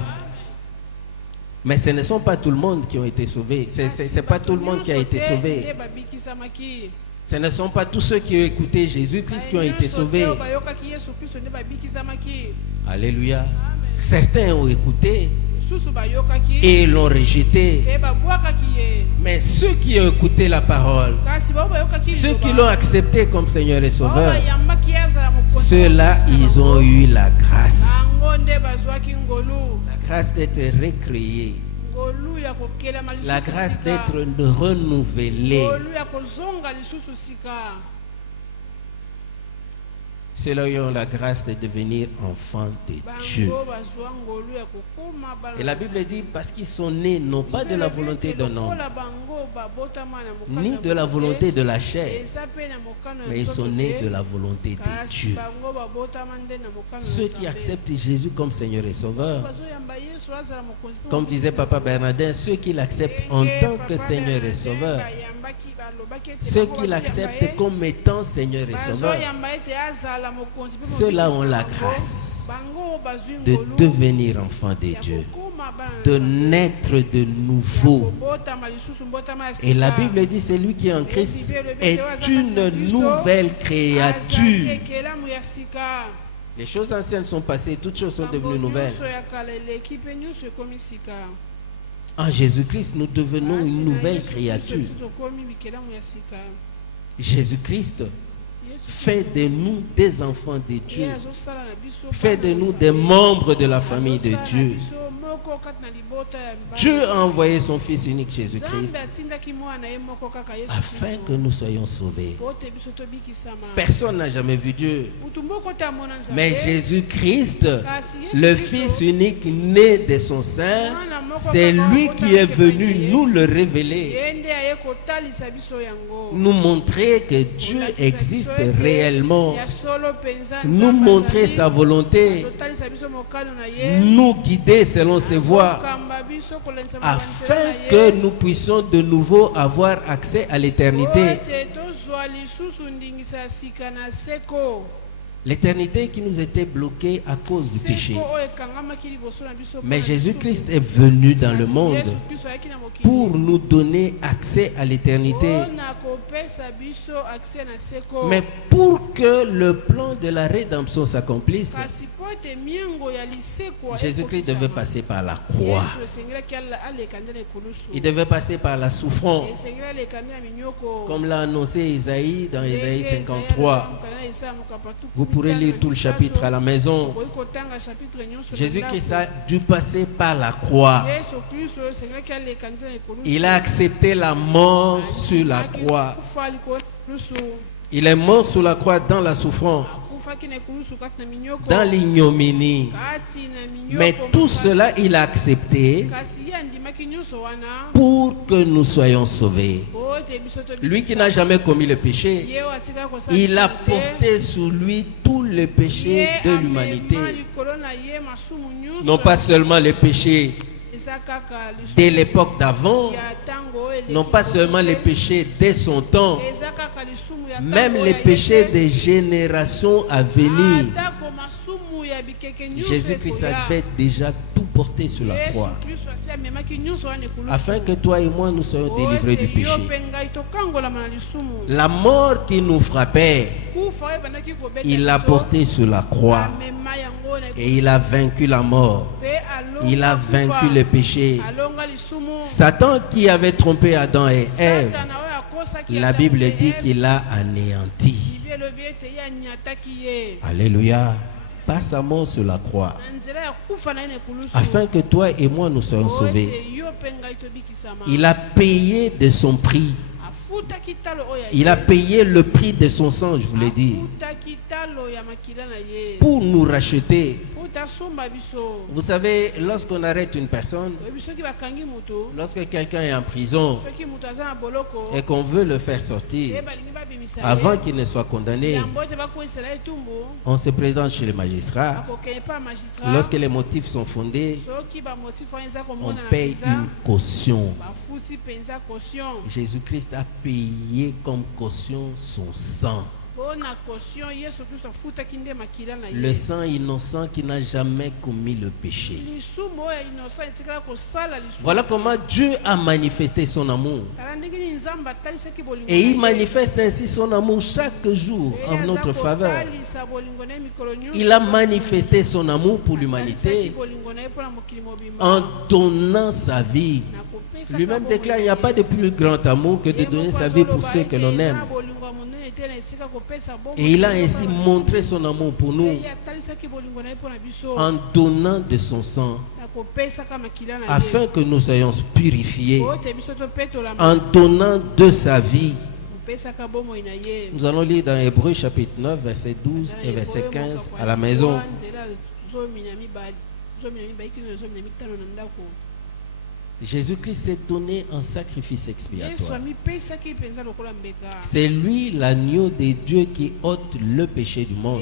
Mais ce ne sont pas tout le monde qui ont été sauvés. C'est pas tout le monde qui a été sauvé. Nde babikisamaki. Ce ne sont pas tous ceux qui ont écouté Jésus-Christ qui ont été sauvés. bayokaki Yesu Kristo nde babikisamaki. Alléluia. Certains ont écouté Susu bayokaki et l'ont rejeté. e babwakaki ye. Mais ceux qui ont écouté la parole, Kasi bao bayokaki ceux qui liloba, l'ont accepté comme Seigneur et bao Sauveur, bayambaki ye azala mokonzi ceux-là, wa ils bango. ont eu la grâce. Bango nde bazwaki ngolu. La grâce d'être recréés. Ngolu ya kokelama lisusu La grâce sika. d'être renouvelés. Ngolu ya kozonga lisusu sika. Ceux-là qui ont la grâce de devenir enfants de Dieu. Bango bazwa ngolu ya kokoma bana Et la na Bible dit, parce qu'ils sont nés non pas de la volonté d'un homme, lokola bango babotama na mokano ni ya de la moto te, volonté de la chair, eza pe na mokano ya mais ils sont nzoto nés te, de la volonté de kasi Dieu. bango babotama nde na mokano ya Ceux qui Nzambe. acceptent Jésus comme Seigneur et Sauveur, Bazoyamba Yesu azala mokonzi mpo comme disait mobimisa Papa bango. Bernardin, ceux qui l'acceptent en Ndenge tant que Papa Seigneur et Bernardin Sauveur, bayambaki, balobaki ete ceux bango qui bazoyamba l'acceptent ye, comme étant Seigneur et Sauveur, bazoyamba ete azala mokonzi mpo ceux-là mobimisa ont la bango. grâce Bango bazwi de ngolu devenir enfants de ya Dieu, kokoma bana na de Nzambe, naître de ya nouveau. kobotama lisusu mbotama ya Et la sika. Bible dit, celui qui est en Christ est une nouvelle créature. Azali ekelamu ya sika. Les choses anciennes sont passées, toutes choses sont devenues Bango nouvelles. nyonso ya kala eleki mpe nyonso ekomi sika. En Jésus-Christ, nous devenons Kati une na nouvelle Yesu Kristo créature. biso tokomi bikelamu ya sika. Jésus-Christ Yesu fait de nous des enfants de Dieu, Ye azosala na biso fait de bana nous na des Nzambe. membres de la famille de Azosala na Dieu. biso moko kati na libota ya bana. Dieu a envoyé son Fils unique Jésus-Christ Nzambe atindaki mwana ye moko kaka Yesu afin Kristo. que nous soyons sauvés. Po te biso tobikisama. Personne n'a jamais vu Dieu, Mutu moko te amona Nzambe. mais Jésus-Christ, Kasi Yesu le Kristo, Fils unique né de son sein, mwana moko c'est kaka lui qui est abotaki venu epai na ye. nous le révéler, Ye nde aye kotalisa biso yango. nous montrer que Dieu Kolakisa existe biso ete réellement, ya solo penza nous Nzambe montrer azali. sa volonté, Azotalisa biso mokano na ye. nous guider selon ses voies, Azokamba biso kolandisa afin mabanzela na ye. que nous puissions de nouveau avoir accès à Po l'éternité. ete tozwa lisusu ndingisa ya sika na seko. L'éternité qui nous était bloquée à cause du péché. Seko oyo ekangamaki liboso na biso Mais mpona Jésus-Christ lisusu. est venu dans le Kasi monde Yesu Kristo ayaki na mokili. pour nous donner accès à l'éternité. Mpona kopesa biso accès na seko. Mais pour que le plan de la rédemption s'accomplisse, Kasi po ete miengo ya liseko Jésus-Christ ekokisama. devait passer par la croix. Yesu esengelaki aleka nde na ekulusu. Il devait passer par la souffrance, Esengeli aleka nde na minyoko. comme l'a annoncé Isaïe dans Isaïe Ndenge 53. Vous pourrez lire tout le chapitre à la maison. Okoki kotanga chapitre nyonso na Jésus-Christ a ndako. dû passer par la croix. Yesu Kristo esengelaki aleka nde na ekulusu. Il a accepté la mort sur la croix. Akufa likolo ya ekulusu. Il est mort sur la croix dans la souffrance, Akufaki na ekulusu kati na minyoko. dans l'ignominie. Kati na minyoko Mais tout makasi. cela, il a accepté Kasi ye andimaki nyonso wana. pour que nous soyons sauvés. Po ete biso tobikisa. Lui qui n'a jamais commis le péché, Ye oyo atikala kosala il a biso te. porté sur lui tous les péchés Ye de amema l'humanité. likolo na ye masumu nyonso. Non pas seulement les péchés Eza kaka lisusu de l'époque d'avant, ya tango oyo eleki non pas liboso seulement te. les péchés de son temps, Eza kaka lisumu ya même tango les oyo ya péchés ye te. des générations à venir. Atako masumu ya bikeke nyonso Jésus-Christ ekoya. avait déjà tout porté sur la Yesu croix, Kristo asi amemaki nyonso wana ekulusu. afin que toi et moi nous soyons Po délivrés ete du péché. yo mpe ngai tokangolama na lisumu. La mort qui nous frappait, Kufa oyo ebandaki kobeta il l'a biso, porté sur la croix amema yango na et il a vaincu la mort. Pe alonga Il a kufa, vaincu le péché. alonga lisumu. Satan qui avait trompé Adam et Ève, Satana oyo akosaki la Adamu Bible pe dit Eve, qu'il a anéanti. Bible elobi ete ye anyataki ye. Alléluia. Par sa mort sur la croix, Na nzela ya kufa na ye na ekulusu. afin que toi et moi nous soyons Po sauvés. ete yo mpe ngai tobikisama. Il a payé de son prix. Afutaki talo oyo ya Il a ye. payé le prix de son sang, je vous l'ai dit, Afutaki talo ya makila na ye. pour nous racheter. Po tasomba biso. Vous savez, lorsqu'on arrête une personne, Oyebi soki bakangi mutu, lorsque quelqu'un est en prison soki mutu aza na boloko, et qu'on veut le faire sortir, ye balingi babimisa ye. avant qu'il ne soit condamné, Yango ete bakoyisela ye tumbu, on se présente chez le magistrat. akokende pa magistrat. Lorsque les motifs sont fondés, Soki bamotif wana eza on komona na paye mpenza, une caution. bafuti mpenza caution. Jésus-Christ a payé comme caution son sang. mpona caution Yesu Kristo afutaki nde makila na Le ye sang innocent qui n'a jamais commis le péché. lisumu oyo innocent etikala kosala lisumu. Voilà comment Dieu a manifesté son amour. Tala ndenge nini Nzambe atalisaki bolingo Et na il ye. manifeste ainsi son amour chaque jour Ye en aza notre faveur. kotalisa bolingo na ye mikolo nyonso. Il a manifesté son amour pour Atalisaki l'humanité bolingo na ye mpona mokili mobimba. en donnant sa vie. Na kopesa Lui-même ka déclare, il bolingo n'y a na pas ye. de plus grand amour que de Ye donner moko sa vie pour azoloba ceux que ete l'on eza aime. bolingo ya monene te na esika kopesa bomoi Et il a na ainsi ye montré son amour pour nous Ye atalisaki bolingo na ye mpona biso. en donnant de son sang Na kopesaka makila na ye. afin que nous soyons purifiés, Po ete biso topetolama. en donnant de sa vie. Kopesaka bomoi na ye. Nous allons lire dans Hébreux chapitre 9, verset 12 et verset 15 à la maison. Jésus-Christ s'est donné en sacrifice expiatoire. C'est lui l'agneau de Dieu qui ôte le péché du monde.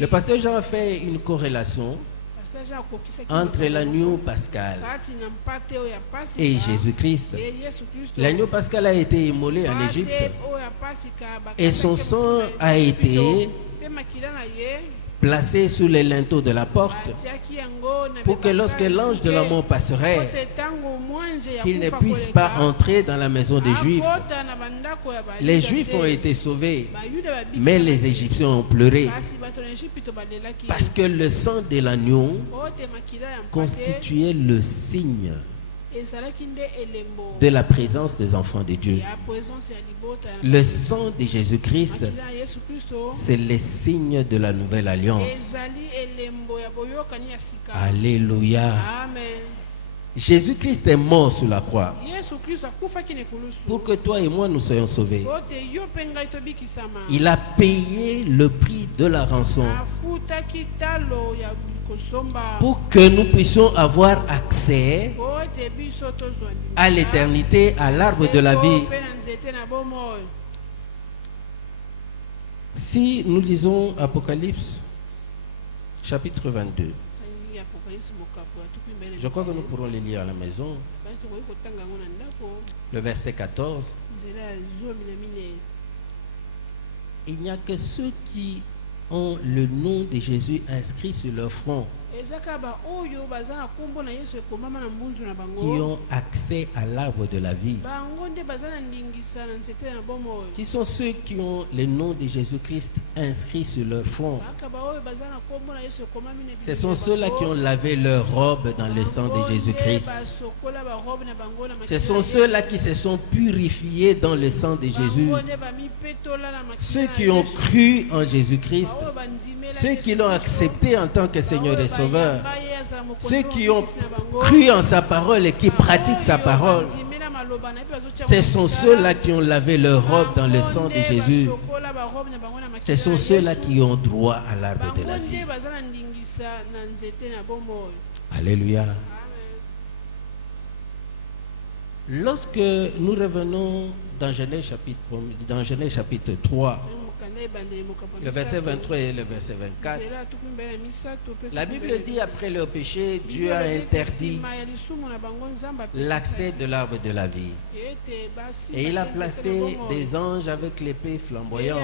Le pasteur Jean a fait une corrélation entre l'agneau pascal et Jésus-Christ. L'agneau pascal a été immolé en Égypte et son sang a été placé sous les linteaux de la porte pour que lorsque l'ange de la mort passerait, qu'il ne puisse pas entrer dans la maison des Juifs. Les Juifs ont été sauvés, mais les Égyptiens ont pleuré parce que le sang de l'agneau constituait le signe de la présence des enfants de Dieu. Le sang de Jésus-Christ, c'est le signe de la nouvelle alliance. Alléluia. Jésus-Christ est mort sur la croix pour que toi et moi nous soyons sauvés. Il a payé le prix de la rançon pour que nous puissions avoir accès à l'éternité, à l'arbre de la vie. Si nous lisons Apocalypse chapitre 22, je crois que nous pourrons les lire à la maison. Le verset 14. Il n'y a que ceux qui ont le nom de Jésus inscrit sur leur front qui ont accès à l'arbre de la vie. Qui sont ceux qui ont le nom de Jésus-Christ inscrit sur leur front? Ce sont ceux-là qui ont lavé leur robe dans le sang de Jésus-Christ. Ce sont ceux-là qui se sont purifiés dans le sang de Jésus. Ceux qui ont cru en Jésus-Christ, ceux qui l'ont accepté en tant que Seigneur et Sauveur, ceux qui ont cru en sa parole et qui pratiquent sa parole, ce sont ceux-là qui ont lavé leur robe dans le sang de Jésus. Ce sont ceux-là qui ont droit à l'arbre de la vie. Alléluia. Lorsque nous revenons dans Genèse chapitre 3, le verset 23 et le verset 24, la Bible dit après leur péché, Dieu a interdit l'accès de l'arbre de la vie. Et il a placé des anges avec l'épée flamboyante.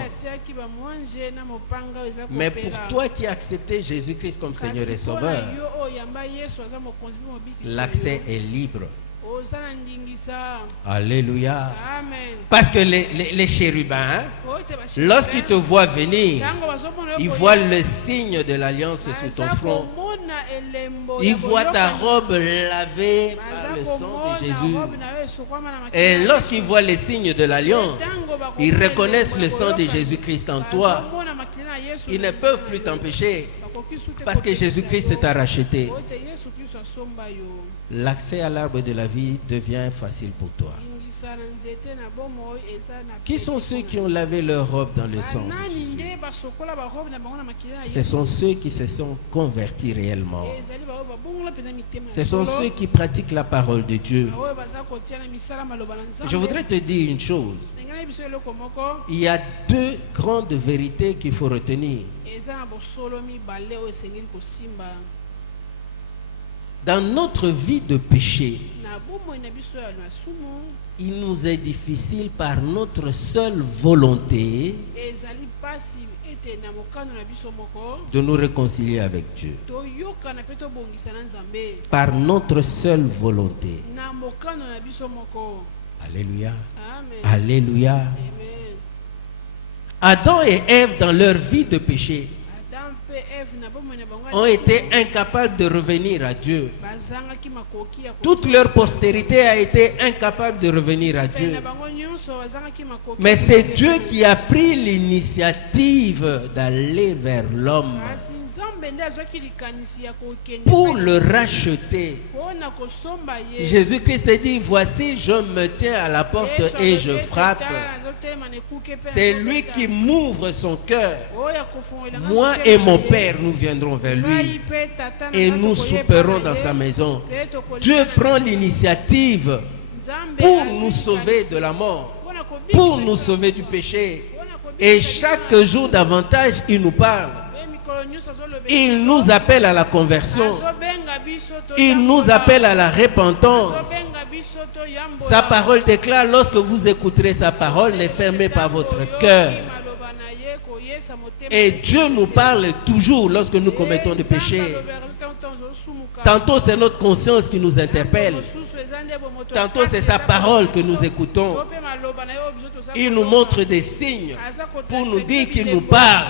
Mais pour toi qui as accepté Jésus-Christ comme Seigneur et Sauveur, l'accès est libre. Alléluia. Parce que les chérubins, lorsqu'ils te voient venir, ils voient le signe de l'alliance sur ton front. Ils voient ta robe lavée par le sang de Jésus. Et lorsqu'ils voient les signes de l'alliance, ils reconnaissent le sang de Jésus-Christ en toi. Ils ne peuvent plus t'empêcher parce que Jésus-Christ t'a racheté. L'accès à l'arbre de la vie devient facile pour toi. Qui sont ceux qui ont lavé leur robe dans le sang de Jésus? Ce sont ceux qui se sont convertis réellement. Ce sont ceux qui pratiquent la parole de Dieu. Je voudrais te dire une chose. Il y a deux grandes vérités qu'il faut retenir. Dans notre vie de péché, na bomoi na biso ya masumu il nous est difficile par notre seule volonté ezali pasi ete na mokano na biso moko de nous réconcilier avec Dieu. toyokana mpe tobongisa na Nzambe Par notre seule volonté. na mokano na biso moko. Alléluia. Amen. Alléluia. Amen. Adam et Ève, dans leur vie de péché, Adam mpe Eve na bomoi na bango ya ont lisumu, été incapables de revenir à Dieu. bazangaki makoki ya Toute leur postérité a été incapable de revenir à Pe Dieu. na bango nyonso bazangaki makoki Mais ya c'est kokende Dieu Dieu. qui a pris l'initiative d'aller vers l'homme Kasi Nzambe nde azwaki likanisi ya kokende pour epai le racheter. mpona kosomba ye. Jésus-Christ dit, voici, je me tiens à la porte Yesu et alobi je ete frappe. tala nazotelema na ekuke mpe C'est nazobeta. lui qui m'ouvre son cœur. Oyo akofungolelanga Moi motema et na mon ye. Père, nous viendrons vers lui Ngai mpe tata na et ngai nous tokoyepa souperons na dans ye, sa maison. mpe tokolia Dieu na prend ye. l'initiative Nzambe pour azwi nous sauver likanisi de la mort, mpona kobikisa pour nous biso sauver na du mokolo. péché. Mpona kobikisa Et biso chaque na jour masumu. davantage, il nous parle. Pe mikolo nyonso azolobela Il biso. nous appelle à la conversion. Azobenga biso Il nous toyambola. appelle à la repentance. Azobenga biso toyambola. Sa parole déclare, lorsque vous écouterez sa parole, ne fermez pas votre cœur. Et Dieu nous parle toujours lorsque nous commettons des péchés. Tantôt c'est notre conscience qui nous interpelle. Tantôt c'est sa parole que nous écoutons. Il nous montre des signes pour nous dire qu'il nous parle.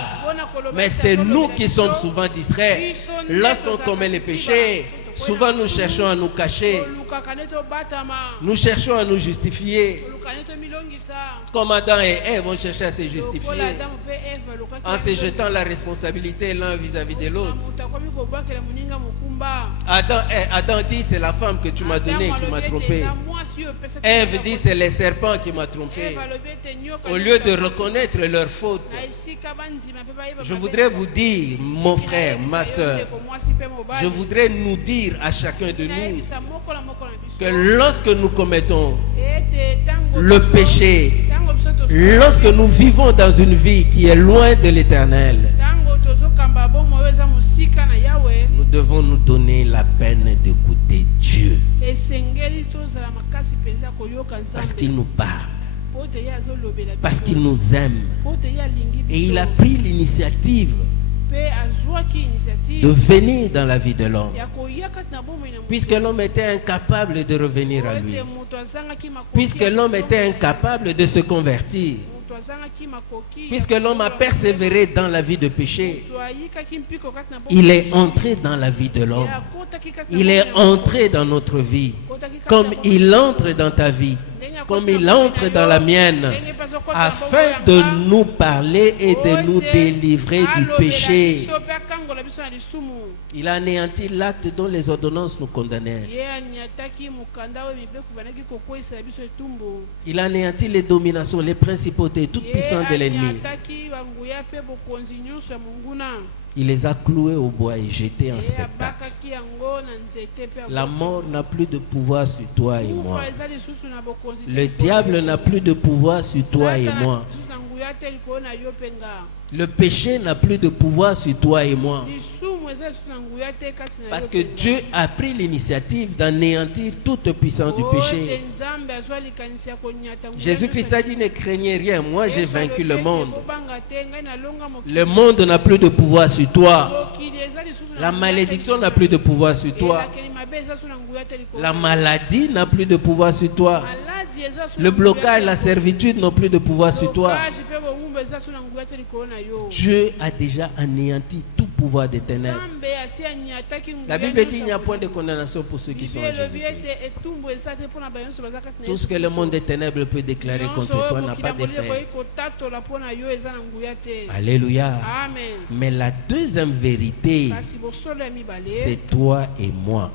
Mais c'est nous qui sommes souvent distraits. Lorsqu'on commet les péchés, souvent nous cherchons à nous cacher. Nous cherchons à nous justifier. Comme Adam et Ève ont cherché à se justifier en se jetant la responsabilité l'un vis-à-vis de l'autre. Adam dit, c'est la femme que tu m'as donnée qui m'a trompé. Ève dit, c'est les serpents qui m'ont trompé. Au lieu de reconnaître leur faute, je voudrais vous dire, mon frère, ma soeur, je voudrais nous dire à chacun de nous que lorsque nous commettons le péché, lorsque nous vivons dans une vie qui est loin de l'Éternel, nous devons nous donner la peine d'écouter Dieu. Parce qu'il nous parle, parce qu'il nous aime. Et il a pris l'initiative de venir dans la vie de l'homme. Puisque l'homme était incapable de revenir à lui. Puisque l'homme était incapable de se convertir. Puisque l'homme a persévéré dans la vie de péché, il est entré dans la vie de l'homme. Il est entré dans notre vie. Comme il entre dans ta vie, comme il entre dans la mienne, afin de nous parler et de nous délivrer du péché. Il a anéanti l'acte dont les ordonnances nous condamnaient. Il a anéanti les dominations, les principautés, toute puissance de l'ennemi. Il les a cloués au bois et jetés en spectacle. La mort n'a plus de pouvoir sur toi et moi. Le diable n'a plus de pouvoir sur toi et moi. Le péché n'a plus de pouvoir sur toi et moi. Parce que Dieu a pris l'initiative d'anéantir toute puissance du péché. Jésus-Christ a dit, ne craignez rien, moi j'ai vaincu le monde. Le monde n'a plus de pouvoir sur toi. La malédiction n'a plus de pouvoir sur toi. La maladie n'a plus de pouvoir sur toi. Le blocage, la servitude n'ont plus de pouvoir sur toi. Dieu a déjà anéanti tout pouvoir des ténèbres. La Bible dit qu'il n'y a point de condamnation pour ceux qui sont en Jésus-Christ. Tout ce que le monde des ténèbres peut déclarer contre toi n'a pas d'effet. Alléluia. Mais la deuxième vérité, c'est toi et moi.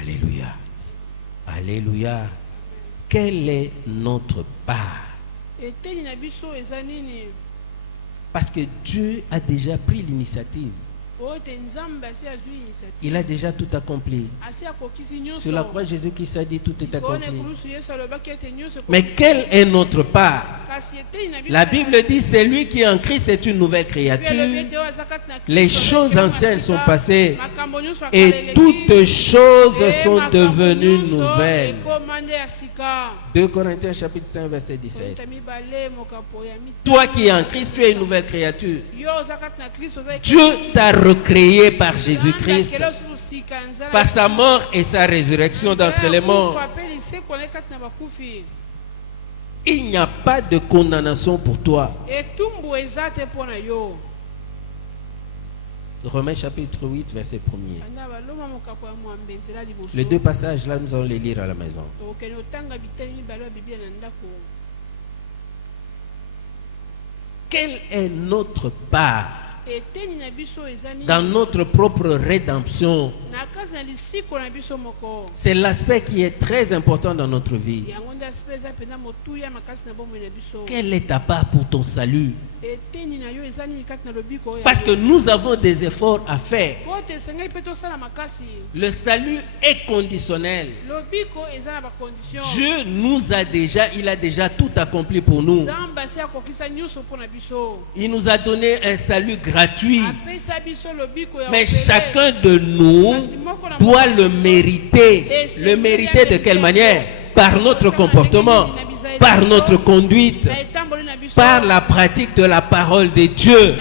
Alléluia. Alléluia. Quelle est notre part? Parce que Dieu a déjà pris l'initiative Il a déjà tout accompli. Sur la croix, Jésus-Christ a dit tout est accompli. Mais quelle est notre part? La Bible dit c'est lui qui est en Christ est une nouvelle créature. Les choses anciennes sont passées et toutes choses sont devenues nouvelles. 2 Corinthiens chapitre 5 verset 17. Toi qui es en Christ, tu es une nouvelle créature. Dieu t'a recréé par Jésus-Christ, par sa mort et sa résurrection d'entre les morts. Il n'y a pas de condamnation pour toi. Romains chapitre 8 verset 1er. Les deux passages là, nous allons les lire à la maison. Quelle est notre part dans notre propre rédemption? C'est l'aspect qui est très important dans notre vie. Quelle est ta part pour ton salut? Parce que nous avons des efforts à faire. Le salut est conditionnel. Dieu il a déjà tout accompli pour nous. Il nous a donné un salut gratuit. Mais chacun de nous doit le mériter. Le mériter de quelle manière? Par notre comportement, par notre conduite, par la pratique de la parole de Dieu.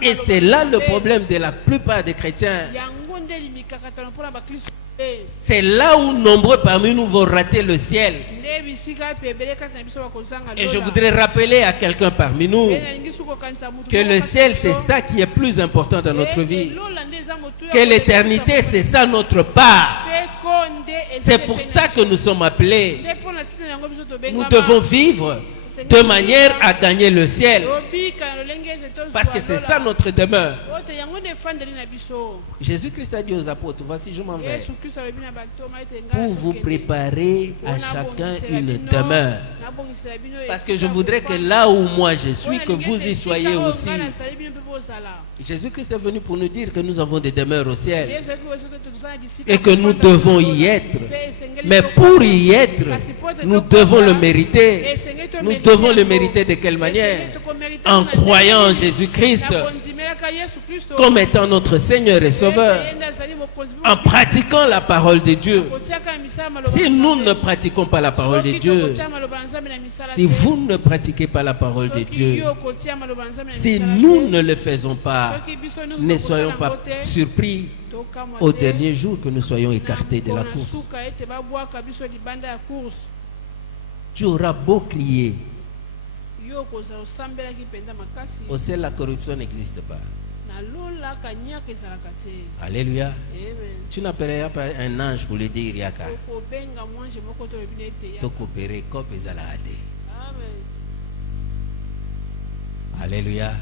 Et c'est là le problème de la plupart des chrétiens. C'est là où nombreux parmi nous vont rater le ciel. Et je voudrais rappeler à quelqu'un parmi nous que le ciel, c'est ça qui est plus important dans notre vie. Que l'éternité, c'est ça notre part. C'est pour ça que nous sommes appelés. Nous devons vivre de manière à gagner le ciel. Parce que c'est ça notre demeure. Jésus-Christ a dit aux apôtres, voici je m'en vais pour vous préparer à chacun une demeure. Parce que je voudrais que là où moi je suis, que vous y soyez aussi. Jésus-Christ est venu pour nous dire que nous avons des demeures au ciel et que nous devons y être. Mais pour y être, nous devons le mériter. Nous devons le mériter de quelle manière? En croyant en Jésus-Christ comme étant notre Seigneur et Sauveur, en pratiquant la parole de Dieu. Si nous ne pratiquons pas la parole de Dieu, si vous ne pratiquez pas la parole de Dieu, si nous ne le faisons pas, ne soyons pas surpris au dernier jour que nous soyons écartés de la course. Tu auras beau crier. Au ciel, la corruption n'existe pas. Alléluia. Tu n'appelleras pas un ange pour le dire Yaka. Alléluia.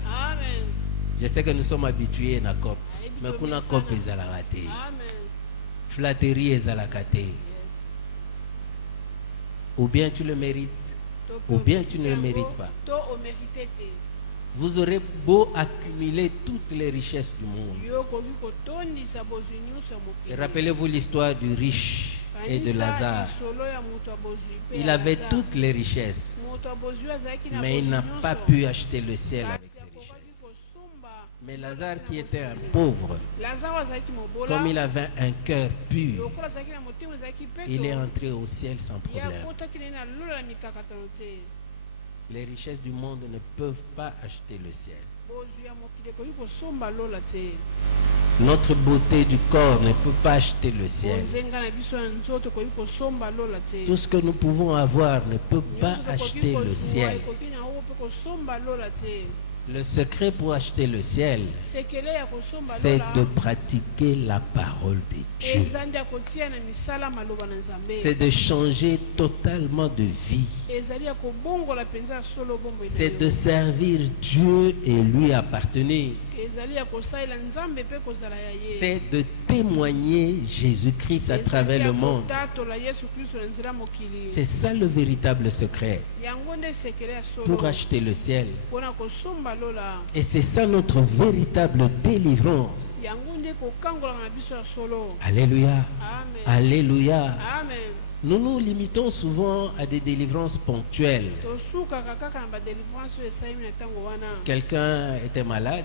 Je sais que nous sommes habitués à COP. Mais kuna COP ezalakate. Flatterie ezalakate. Ou bien tu le mérites, ou bien tu ne le mérites pas. Vous aurez beau accumuler toutes les richesses du monde. Et rappelez-vous l'histoire du riche et de Lazare. Il avait toutes les richesses, mais il n'a pas pu acheter le ciel avec ses richesses. Mais Lazare, qui était un pauvre, comme il avait un cœur pur, il est entré au ciel sans problème. Les richesses du monde ne peuvent pas acheter le ciel. Notre beauté du corps ne peut pas acheter le ciel. Tout ce que nous pouvons avoir ne peut pas acheter le ciel. Le secret pour acheter le ciel, c'est de pratiquer la parole de Dieu. C'est de changer totalement de vie. C'est de servir Dieu et lui appartenir. C'est de témoigner Jésus-Christ à travers le monde. C'est ça le véritable secret pour acheter le ciel. Et c'est ça notre véritable délivrance. Alléluia. Amen. Alléluia. Amen. Nous nous limitons souvent à des délivrances ponctuelles. Quelqu'un était malade,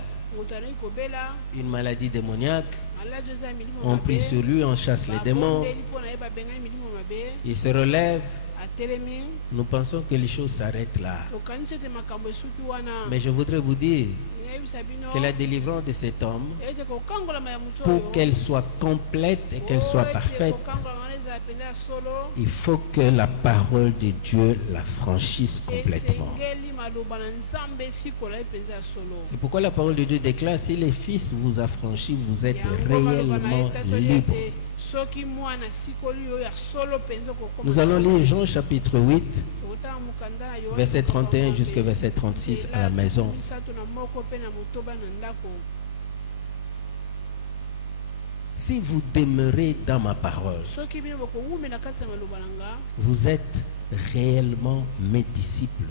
une maladie démoniaque. On prie sur lui, on chasse les démons. Il se relève. Nous pensons que les choses s'arrêtent là. Mais je voudrais vous dire que la délivrance de cet homme, pour qu'elle soit complète et qu'elle soit parfaite, il faut que la parole de Dieu la franchisse complètement. C'est pourquoi la parole de Dieu déclare: si le Fils vous a franchi, vous êtes réellement libre. Nous allons lire Jean chapitre 8, verset 31 jusqu'au verset 36 à la maison. Si vous demeurez dans ma parole, vous êtes réellement mes disciples.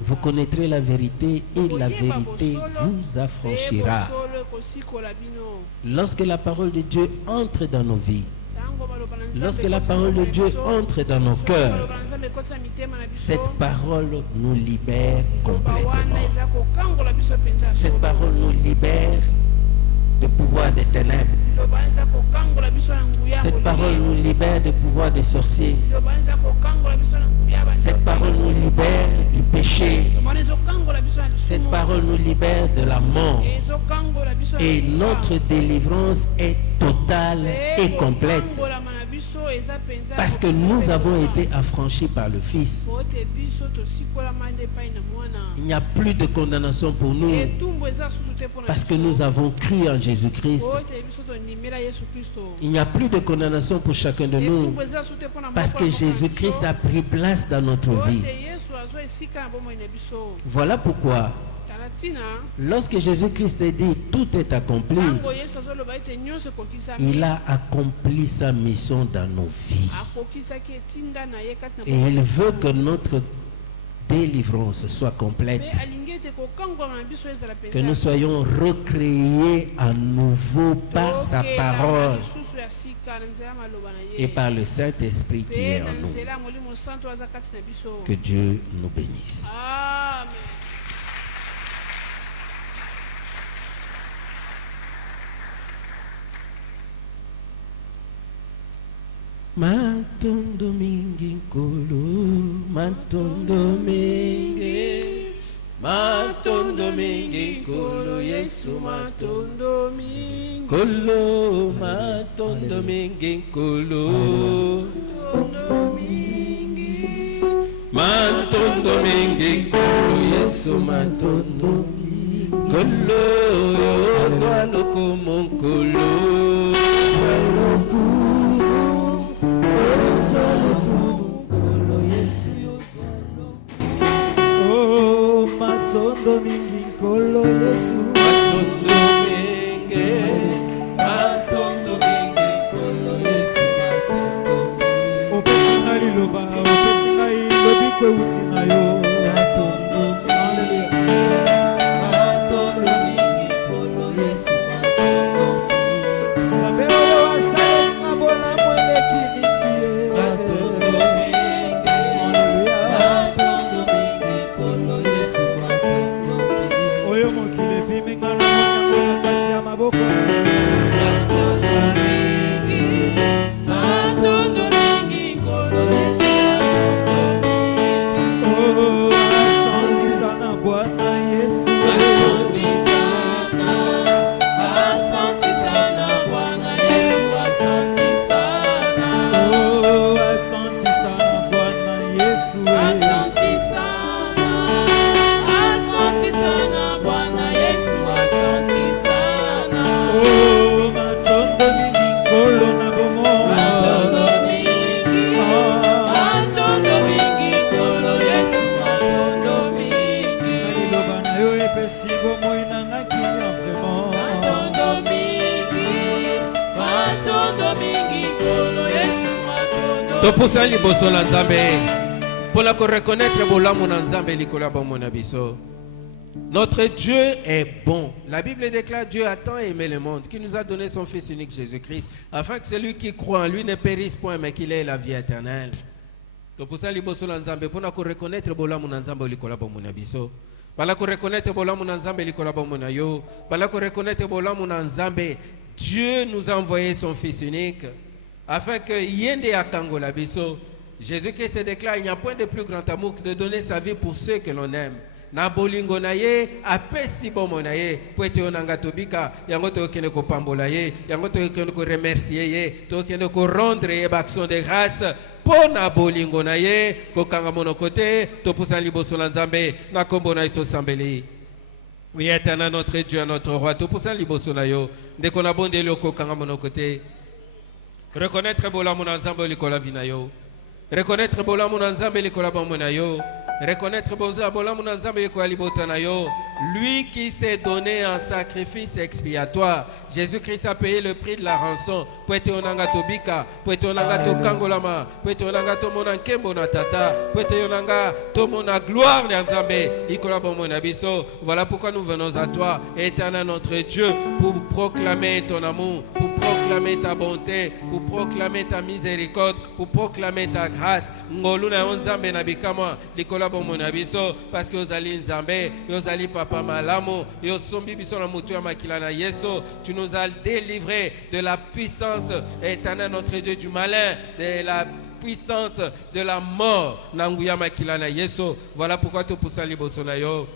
Vous connaîtrez la vérité et la vérité vous affranchira. Lorsque la parole de Dieu entre dans nos vies, lorsque la parole de Dieu entre dans nos cœurs, cette parole nous libère complètement. Cette parole nous libère du pouvoir des ténèbres. Cette parole nous libère du pouvoir des sorciers. Cette parole nous libère du péché. Cette parole nous libère de la mort. Et notre délivrance est totale et complète. Parce que nous avons été affranchis par le Fils. Il n'y a plus de condamnation pour nous. Parce que nous avons cru en Jésus-Christ. Il n'y a plus de condamnation pour chacun de nous. Parce que Jésus-Christ a pris place dans notre vie. Voilà pourquoi, lorsque Jésus-Christ a dit tout est accompli, il a accompli sa mission dans nos vies. Et il veut que notre délivrance soit complète, que nous soyons recréés à nouveau par sa parole et par le Saint-Esprit qui est en nous. Que Dieu nous bénisse. Amen. Matondo mingi nkolo, matondo mingi, matondo mingi nkolo, Yesu matondo mingi nkolo, matondo mingi nkolo, matondo mingi nkolo, Yesu matondo mingi nkolo, yozwa lokomo nkolo. Oh, matondo mingi nkolo Yesu, Matondo mingi, matondo mingi nkolo Yesu, matondo mingi. opesinga liloba, opesinga ilobi kweuti na yo. Matondo mingi, matondo mingi nkolo Yesu, matondo mingi. Nzambe oyo asali na bona mweleki mingi ye. Matondo mingi, matondo mingi nkolo Yesu, matondo mingi. Oyo mokili epiminga na monyango na kati ya maboko na yo. Matondo mingi, matondo mingi nkolo Yesu, matondo mingi. Topusa liboso na Nzambe. Pour la reconnaître bolamu na Nzambe likola ba mona biso. Notre Dieu est bon. La Bible déclare Dieu a tant aimé le monde qu'il nous a donné son Fils unique Jésus-Christ afin que celui qui croit en lui ne périsse point mais qu'il ait la vie éternelle. Topusa liboso na Nzambe pour la reconnaître bolamu na Nzambe likola ba mona biso. Bala ko reconnaître bolamu na Nzambe likola ba mona yo. Bala ko reconnaître bolamu na Nzambe. Dieu nous a envoyé son Fils unique afin que yende akangola biso. Jésus-Christ se déclare il n'y a point de plus grand amour que de donner sa vie pour ceux que l'on aime. Na bolingo na ye apesi bomo na ye po ete onanga tobika yango tokende ko pambola ye yango tokende ko remercier ye tokende ko rendre ye action de grâce po na bolingo na ye ko kanga monokote to pusa liboso na Nzambe na kombo na iso sambeli. Oui, éternel notre Dieu, notre roi, to pusa liboso na yo ndeko na bondeli ko kanga monokote. Reconnaître bolamu na Nzambe likola vina yo. Reconnaître bolamu na Nzambe likola bomo na yo. Reconnaître lui qui s'est donné un sacrifice expiatoire. Jésus-Christ a payé le prix de la rançon. Poete onanga tobika, poete onanga to kangolama, poete onanga to mona kembo na tata, poete onanga to mona gloire na Nzambe. Ikola bomo na biso. Voilà pourquoi nous venons à toi, éternel notre Dieu, pour proclamer ton amour, pour proclamer ta bonté, pour proclamer ta miséricorde, pour proclamer ta grâce. Ngoluna Nzambe na bikama, likola bomona biso parce que ozali Nzambe, ozali papa malamu, yosombi biso na mutu ya makila na Yesu. Tu nous as délivrés de la puissance éternelle notre Dieu du malin, de la puissance de la mort nanguya makila na Yesu. Voilà pourquoi tu poussa liboso na yo.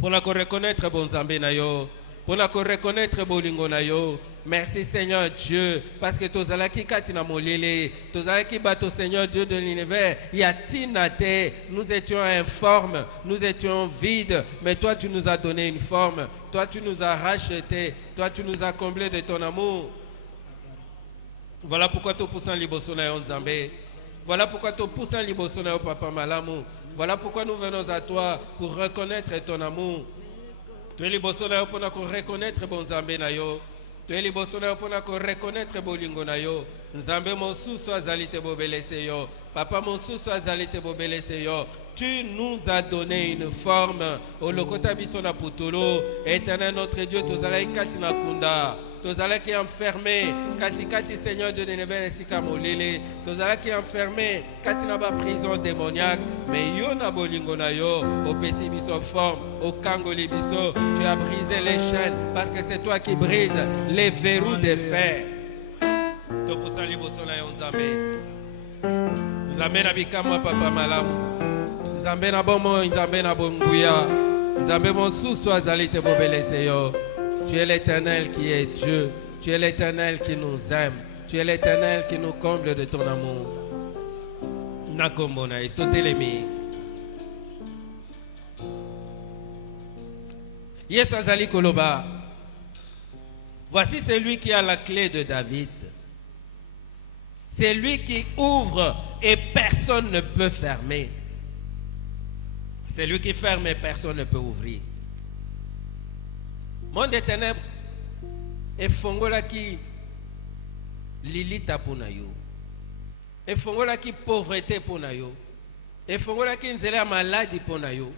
Pour la reconnaître bon Nzambe na yo. Pour la reconnaître bolingo na yo. Merci Seigneur Dieu parce que tozalaki katina molele, tozalaki bato Seigneur Dieu de l'univers, yatinate, nous étions informes, nous étions vides, mais toi tu nous as donné une forme, toi tu nous as racheté, toi tu nous as comblé de ton amour. Voilà pourquoi tu pousses en liboso na yo Nzambe. Voilà pourquoi tu pousses en liboso na yo papa malamu. Voilà pourquoi nous venons à toi pour reconnaître ton amour. Tu es liboso na yo pour reconnaître bon Nzambe na yo. Tu es liboso na yo pour reconnaître bolingo na yo. Nzambe mosusu azali te bobelese yo. Papa mosusu azali te bobelese yo. Tu nous as donné une forme. O lokota biso na putolo. Éternel notre Dieu, tozalaki kati na kunda. Tozalaki enfermé. Kati Seigneur Dieu de l'univers esika molele. Tozalaki enfermé. Kati na ba prison démoniaque. Mais yo na bolingo na yo. Opesi biso forme. Au kangoli biso. Tu as brisé les chaînes. Parce que c'est toi qui brises les verrous des fers. Tokusali boso na yo Nzambe. Nzambe na bikamwa papa malamu. Nzambe na bomo, Nzambe na bonguya. Nzambe mosusu azali te bobelese yo. Tu es l'Éternel qui est Dieu. Tu es l'Éternel qui nous aime. Tu es l'Éternel qui nous comble de ton amour. Nakombona istotelemi. Yesu azali koloba. Voici celui qui a la clé de David. C'est lui qui ouvre et personne ne peut fermer. C'est lui qui ferme et personne ne peut ouvrir. Monde des ténèbres et fongola qui lilita pona yo. Et fongola qui pauvreté pona yo. Et fongola qui nzela maladie pona yo.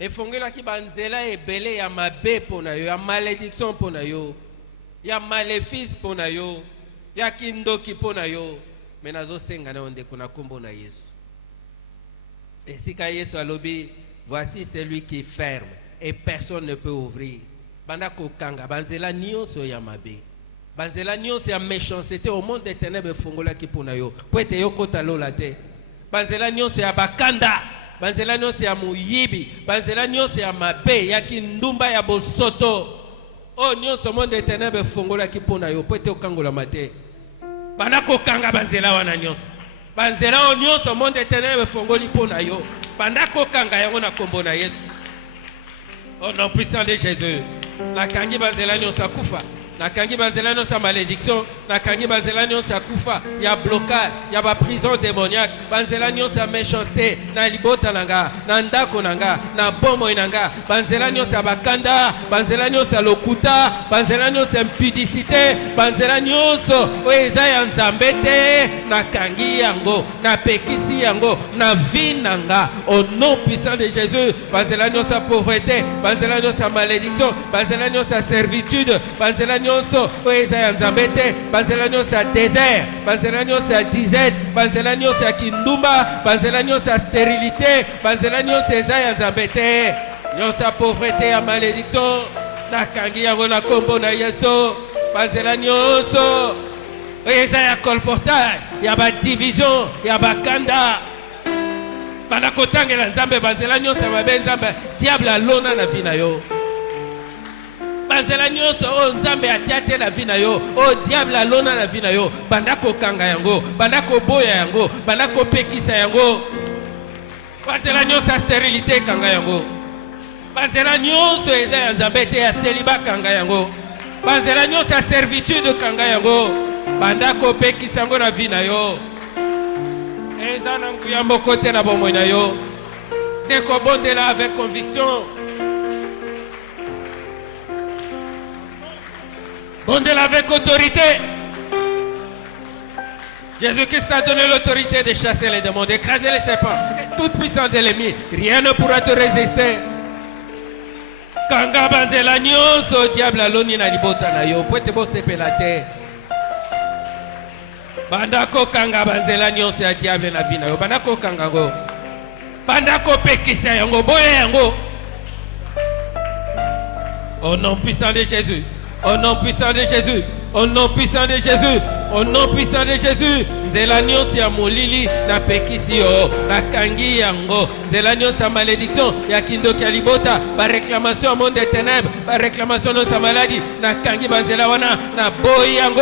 Et fongola qui banzela et belé ya mabe pona yo, ya malédiction pona yo. Ya maléfice pona yo. Ya kindoki pona yo. Mais nazo senga na onde kuna kombo na Yesu. Et si ka Yesu alobi, voici celui qui ferme et personne ne peut ouvrir. Banda kokanga banzela nyonso ya mabe. Banzela nyonso ya méchanceté au monde des ténèbres fongola ki pona yo. Po ete yo kota lola te. Banzela nyonso ya bakanda, banzela nyonso ya muyibi, banzela nyonso ya mabe, ya kindumba ya bosoto. Oh nyonso monde des ténèbres fongola ki pona yo. Po ete okangola mate. Banda kokanga banzela wana nyonso. Banzela nyonso monde des ténèbres fongoli pona yo. Banda kokanga yango na kombo na Yesu. Au nom puissant de Jésus. La kangi banzela nyonso akufa. La kangi banzela nyonso malédiction. nakangi banzela nyonso ya kufa ya blocage ya baprison démoniaque banzela nyonso ya méchanceté na libota na nga na ndako na nga na bomoi na nga banzela nyonso ya bakanda banzela nyonso ya lokuta banzela nyonso ya impudicité banzela nyonso oyo eza ya nzambe te nakangi yango napekisi yango na vie na nga au nom puissant de Jésus banzela nyonso ya pauvreté banzela nyonso ya malédiction banzela nyonso ya servitude banzela nyonso oyo eza ya nzambe te banzela nyonso ya désert banzela nyonso ya disette banzela nyonso ya kindumba banzela nyonso ya stérilité banzela nyonso eza ya nzambe te nyonso ya pauvreté ya malédiction nakangi yango na kombo na Yesu banzela nyonso oyo eza ya colportage ya badivision ya bakanda bana kotangela nzambe banzela nyonso ya mabe nzambe diable alona na vi na yo banzela nyonso oyo nzambe atia te na vi na yo oyo diable alona na vi na yo banda kokanga yango banda koboya yango banda kopekisa yango banzela nyonso ya stérilité ekanga yango banzela nyonso eza ya nzambe te ya seliba kanga yango banzela nyonso ya servitude kanga yango banda kopekisa yango na vi na yo eza na nguya moko te na bomoi na yo nde kobondela avec conviction bondela avec autorité. Jésus-Christ a donné l'autorité de chasser les démons, d'écraser les serpents, toute puissance de l'ennemi. Rien ne pourra te résister. Kanga banzela nyonso diable aloni na libota na yo, poete bo sepela te. Bandako kanga banzela nyonso ya diable na vi na yo, bandako kanga go. Bandako pekisa yango, boye yango. Au nom puissant de Jésus. Au nom puissant de Jésus, au nom puissant de Jésus, au nom puissant de Jésus, nzela nyonso ya molili na pekisi yo, na kangi yango, nzela nyonso ya malédiction ya kindoki ya libota, ba réclamation au monde des ténèbres, ba réclamation de sa maladie, na kangi banzela wana, na boyi yango,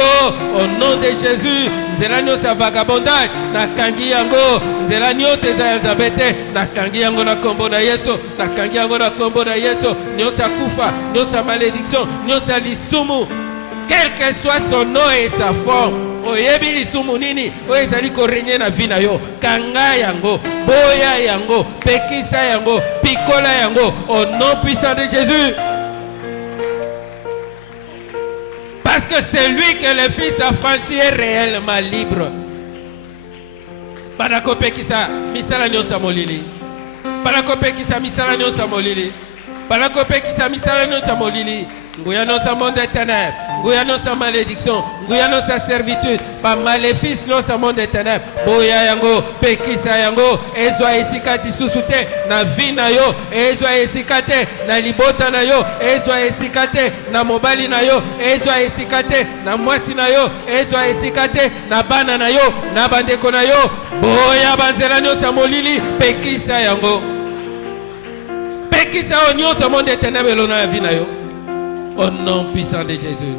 au nom de Jésus, nzela nyonso ya vagabondage, na kangi yango, nzela nyonso eza ya nzambe te, na kangi yango na kombo na Yesu, na kangi yango na kombo na Yesu, nyonso ya kufa, nyonso ya malédiction, nyonso ya lisumu, quel que soit son nom et sa forme, oyebi lisumu nini oyo ezali korenye na vi na yo kanga yango boya yango pekisa yango pikola yango au nom puissant de Jésus, parce que c'est lui que le Fils a franchi est réellement libre. Banako pekisa misala nyonso molili, banako pekisa misala nyonso molili, banako pekisa misala nyonso molili. Nguya nyonso monde des ténèbres, nguya nyonso malédiction, nguya nyonso servitude, ba maléfice nyonso monde des ténèbres. Boya yango, pekisa yango, ezwa esika lisusu te na vi na yo, ezwa esika te na libota na yo, ezwa esika te na mobali na yo, ezwa esika te na mwasi na yo, ezwa esika te na bana na yo, na bandeko na yo. Boya banzela nyonso molili, pekisa yango. Pekisa o nyonso monde des ténèbres elona ya vi na yo. Au nom puissant de Jésus.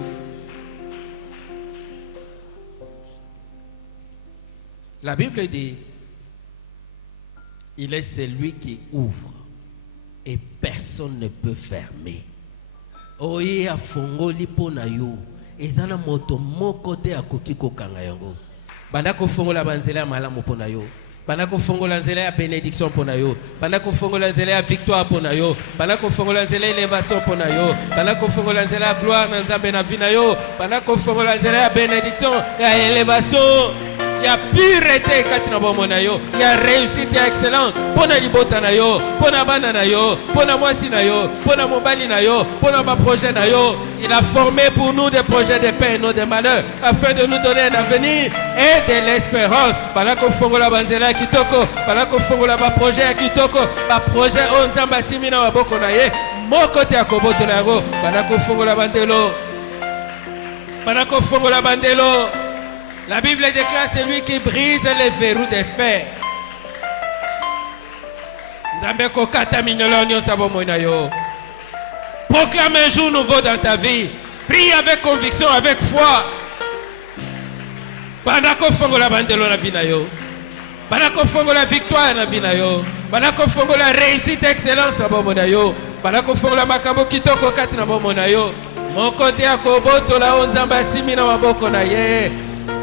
La Bible dit, il est celui qui ouvre et personne ne peut fermer. Oye afongoli pona yo, ezana moto moko te akoki kokanga yango. Bandako fongola banzela malamu pona yo. Banako fongola nzela ya bénédiction pona yo, banako fongola nzela ya victoire pona yo, banako fongola nzela ya élévation pona yo, banako fongola nzela ya gloire na nzambe na vi na yo, banako fongola nzela ya bénédiction ya élévation ya pureté kati na bomo na yo, ya réussite ya excellence pona libota na yo, pona bana na yo, pona mwasi na yo, pona mobali na yo, pona ma projet na yo. Il a formé pour nous des projets de paix et non de malheur, afin de nous donner un avenir et de l'espérance. Balako fongola banzela kitoko, balako fongola ba projet kitoko, ba projet on tamba simina wa boko na ye, moko te akoboto na go, balako fongola bandelo. Balako fongola bandelo. La Bible déclare celui qui brise les verrous des fers. Nzambe ko kata minyolo nyonso bomo na yo. Proclame un jour nouveau dans ta vie. Prie avec conviction, avec foi. Banako fongola bandelo na vi na yo. Banako fongola victoire na vi na yo. Banako fongola réussite excellence na bomo na yo. Banako fongola makambo kitoko kati na bomo na yo. Moko te akobotola o nzambe asimi na maboko na ye.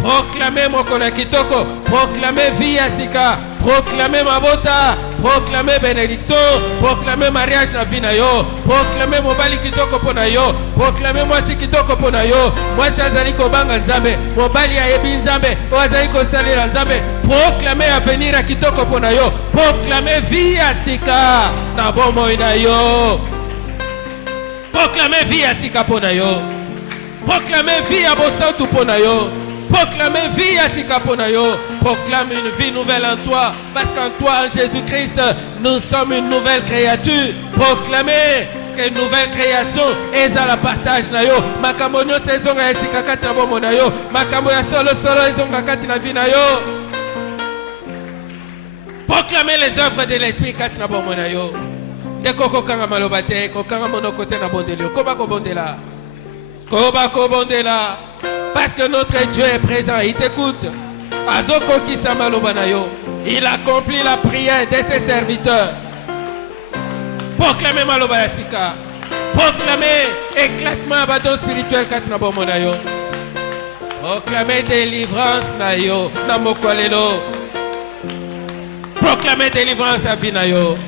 Proclamez mokolo kitoko, proclamez vie ya sika, proclamez mabota, proclamez bénédiction, proclamez mariage na vie na yo, proclamez mobali kitoko pona yo, proclamez mwasi kitoko pona yo, mwasi azali kobanga nzambe, mobali ayebi nzambe, o azali kosalela nzambe, proclamez avenir ya kitoko pona yo, proclamez vie ya sika na bomoi na yo, proclamez vie ya sika pona yo, proclamez vie ya bosantu pona yo. Proclamez vie à Sikaponayo. Proclame une vie nouvelle en toi. Parce qu'en toi, en Jésus-Christ, nous sommes une nouvelle créature. Proclamez qu'une nouvelle création est à la partage na yo. Makamonyo saison ya Sikakati na bomo na yo. Makamo ya solo ezongakati na vie na yo. Proclamez les œuvres de l'esprit kati na bomo na yo. Deko kokanga malobate, kokanga monokote na bondelio. Koba kobondela. Koba kobondela. Parce que notre Dieu est présent, il t'écoute. Azoko Kisamalobanayo, il accomplit la prière de ses serviteurs. Proclamez Malobayasika. Proclamez éclatement abandon spirituel Katnabomonayo. Proclamez délivrance Nayo, Namokolelo. Proclamez délivrance à Vinayo.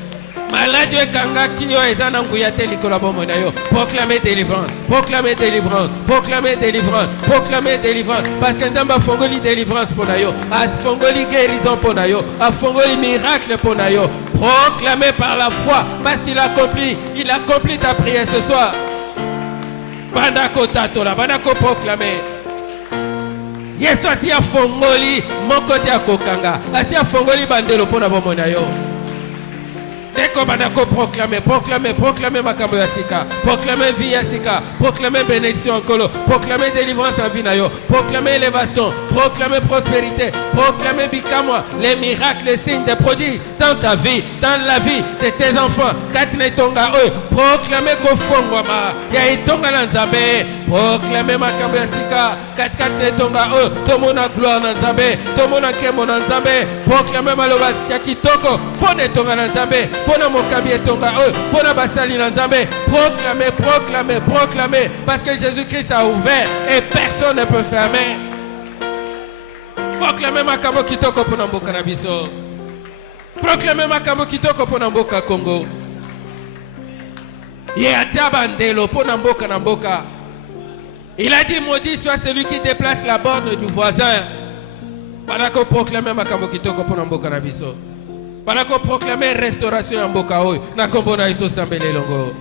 Malade kanga kiyo ezana nguyate likolo bomona yo. Proclamez délivrance, proclamez délivrance, proclamez délivrance, proclamez délivrance. Parce que nzamba fongoli délivrance pona yo, a fongoli guérison pona yo, a fongoli miracle pona yo. Proclamez par la foi parce qu'il accomplit ta prière ce soir. Bandako tatola, bandako proclamer. Yesu asi a fongoli moko te akokanga, asi a fongoli bandelo pona bomona yo. Proclamez, proclamez, proclamez makambo ya sika, proclamez vie ya sika, proclamez bénédiction en colo, proclamez délivrance en vie na yo, proclamez élévation, proclamez prospérité, proclamez bikamwa, les miracles, les signes, des prodiges dans ta vie, dans la vie de tes enfants. Katine tonga eux, proclamez kofongwama, ya itonga na nzambe, proclamez makambo ya sika, katine tonga eux, tomona gloire na nzambe, tomona kemo na nzambe, proclamez maloba ya kitoko, pone tonga na nzambe. Pona mokabi etonga eux, pona basali na nzambe. Proclamez, proclamez, proclamez, parce que Jésus-Christ a ouvert et personne ne peut fermer. Proclamez makambo kitoko pona mboka na biso. Proclamez makambo kitoko pona mboka Congo. Ye atia bandelo pona mboka na mboka. Il a dit maudit soit celui qui déplace la borne du voisin. Banako proclamer makambo kitoko pona mboka na biso. Banako proclamer restauration en mboka oyo na kombo na Yesu sambele longo.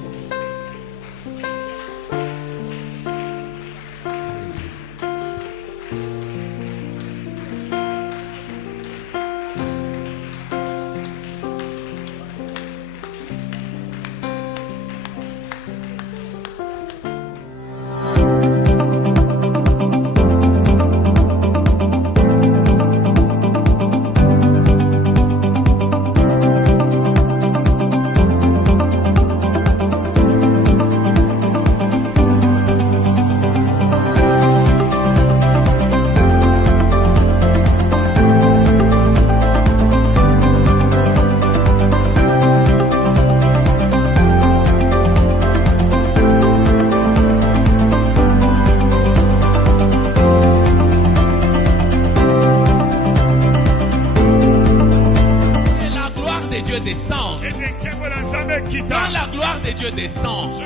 Quand la gloire de Dieu descend,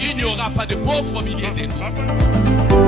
il n'y aura pas de pauvres au milieu de nous.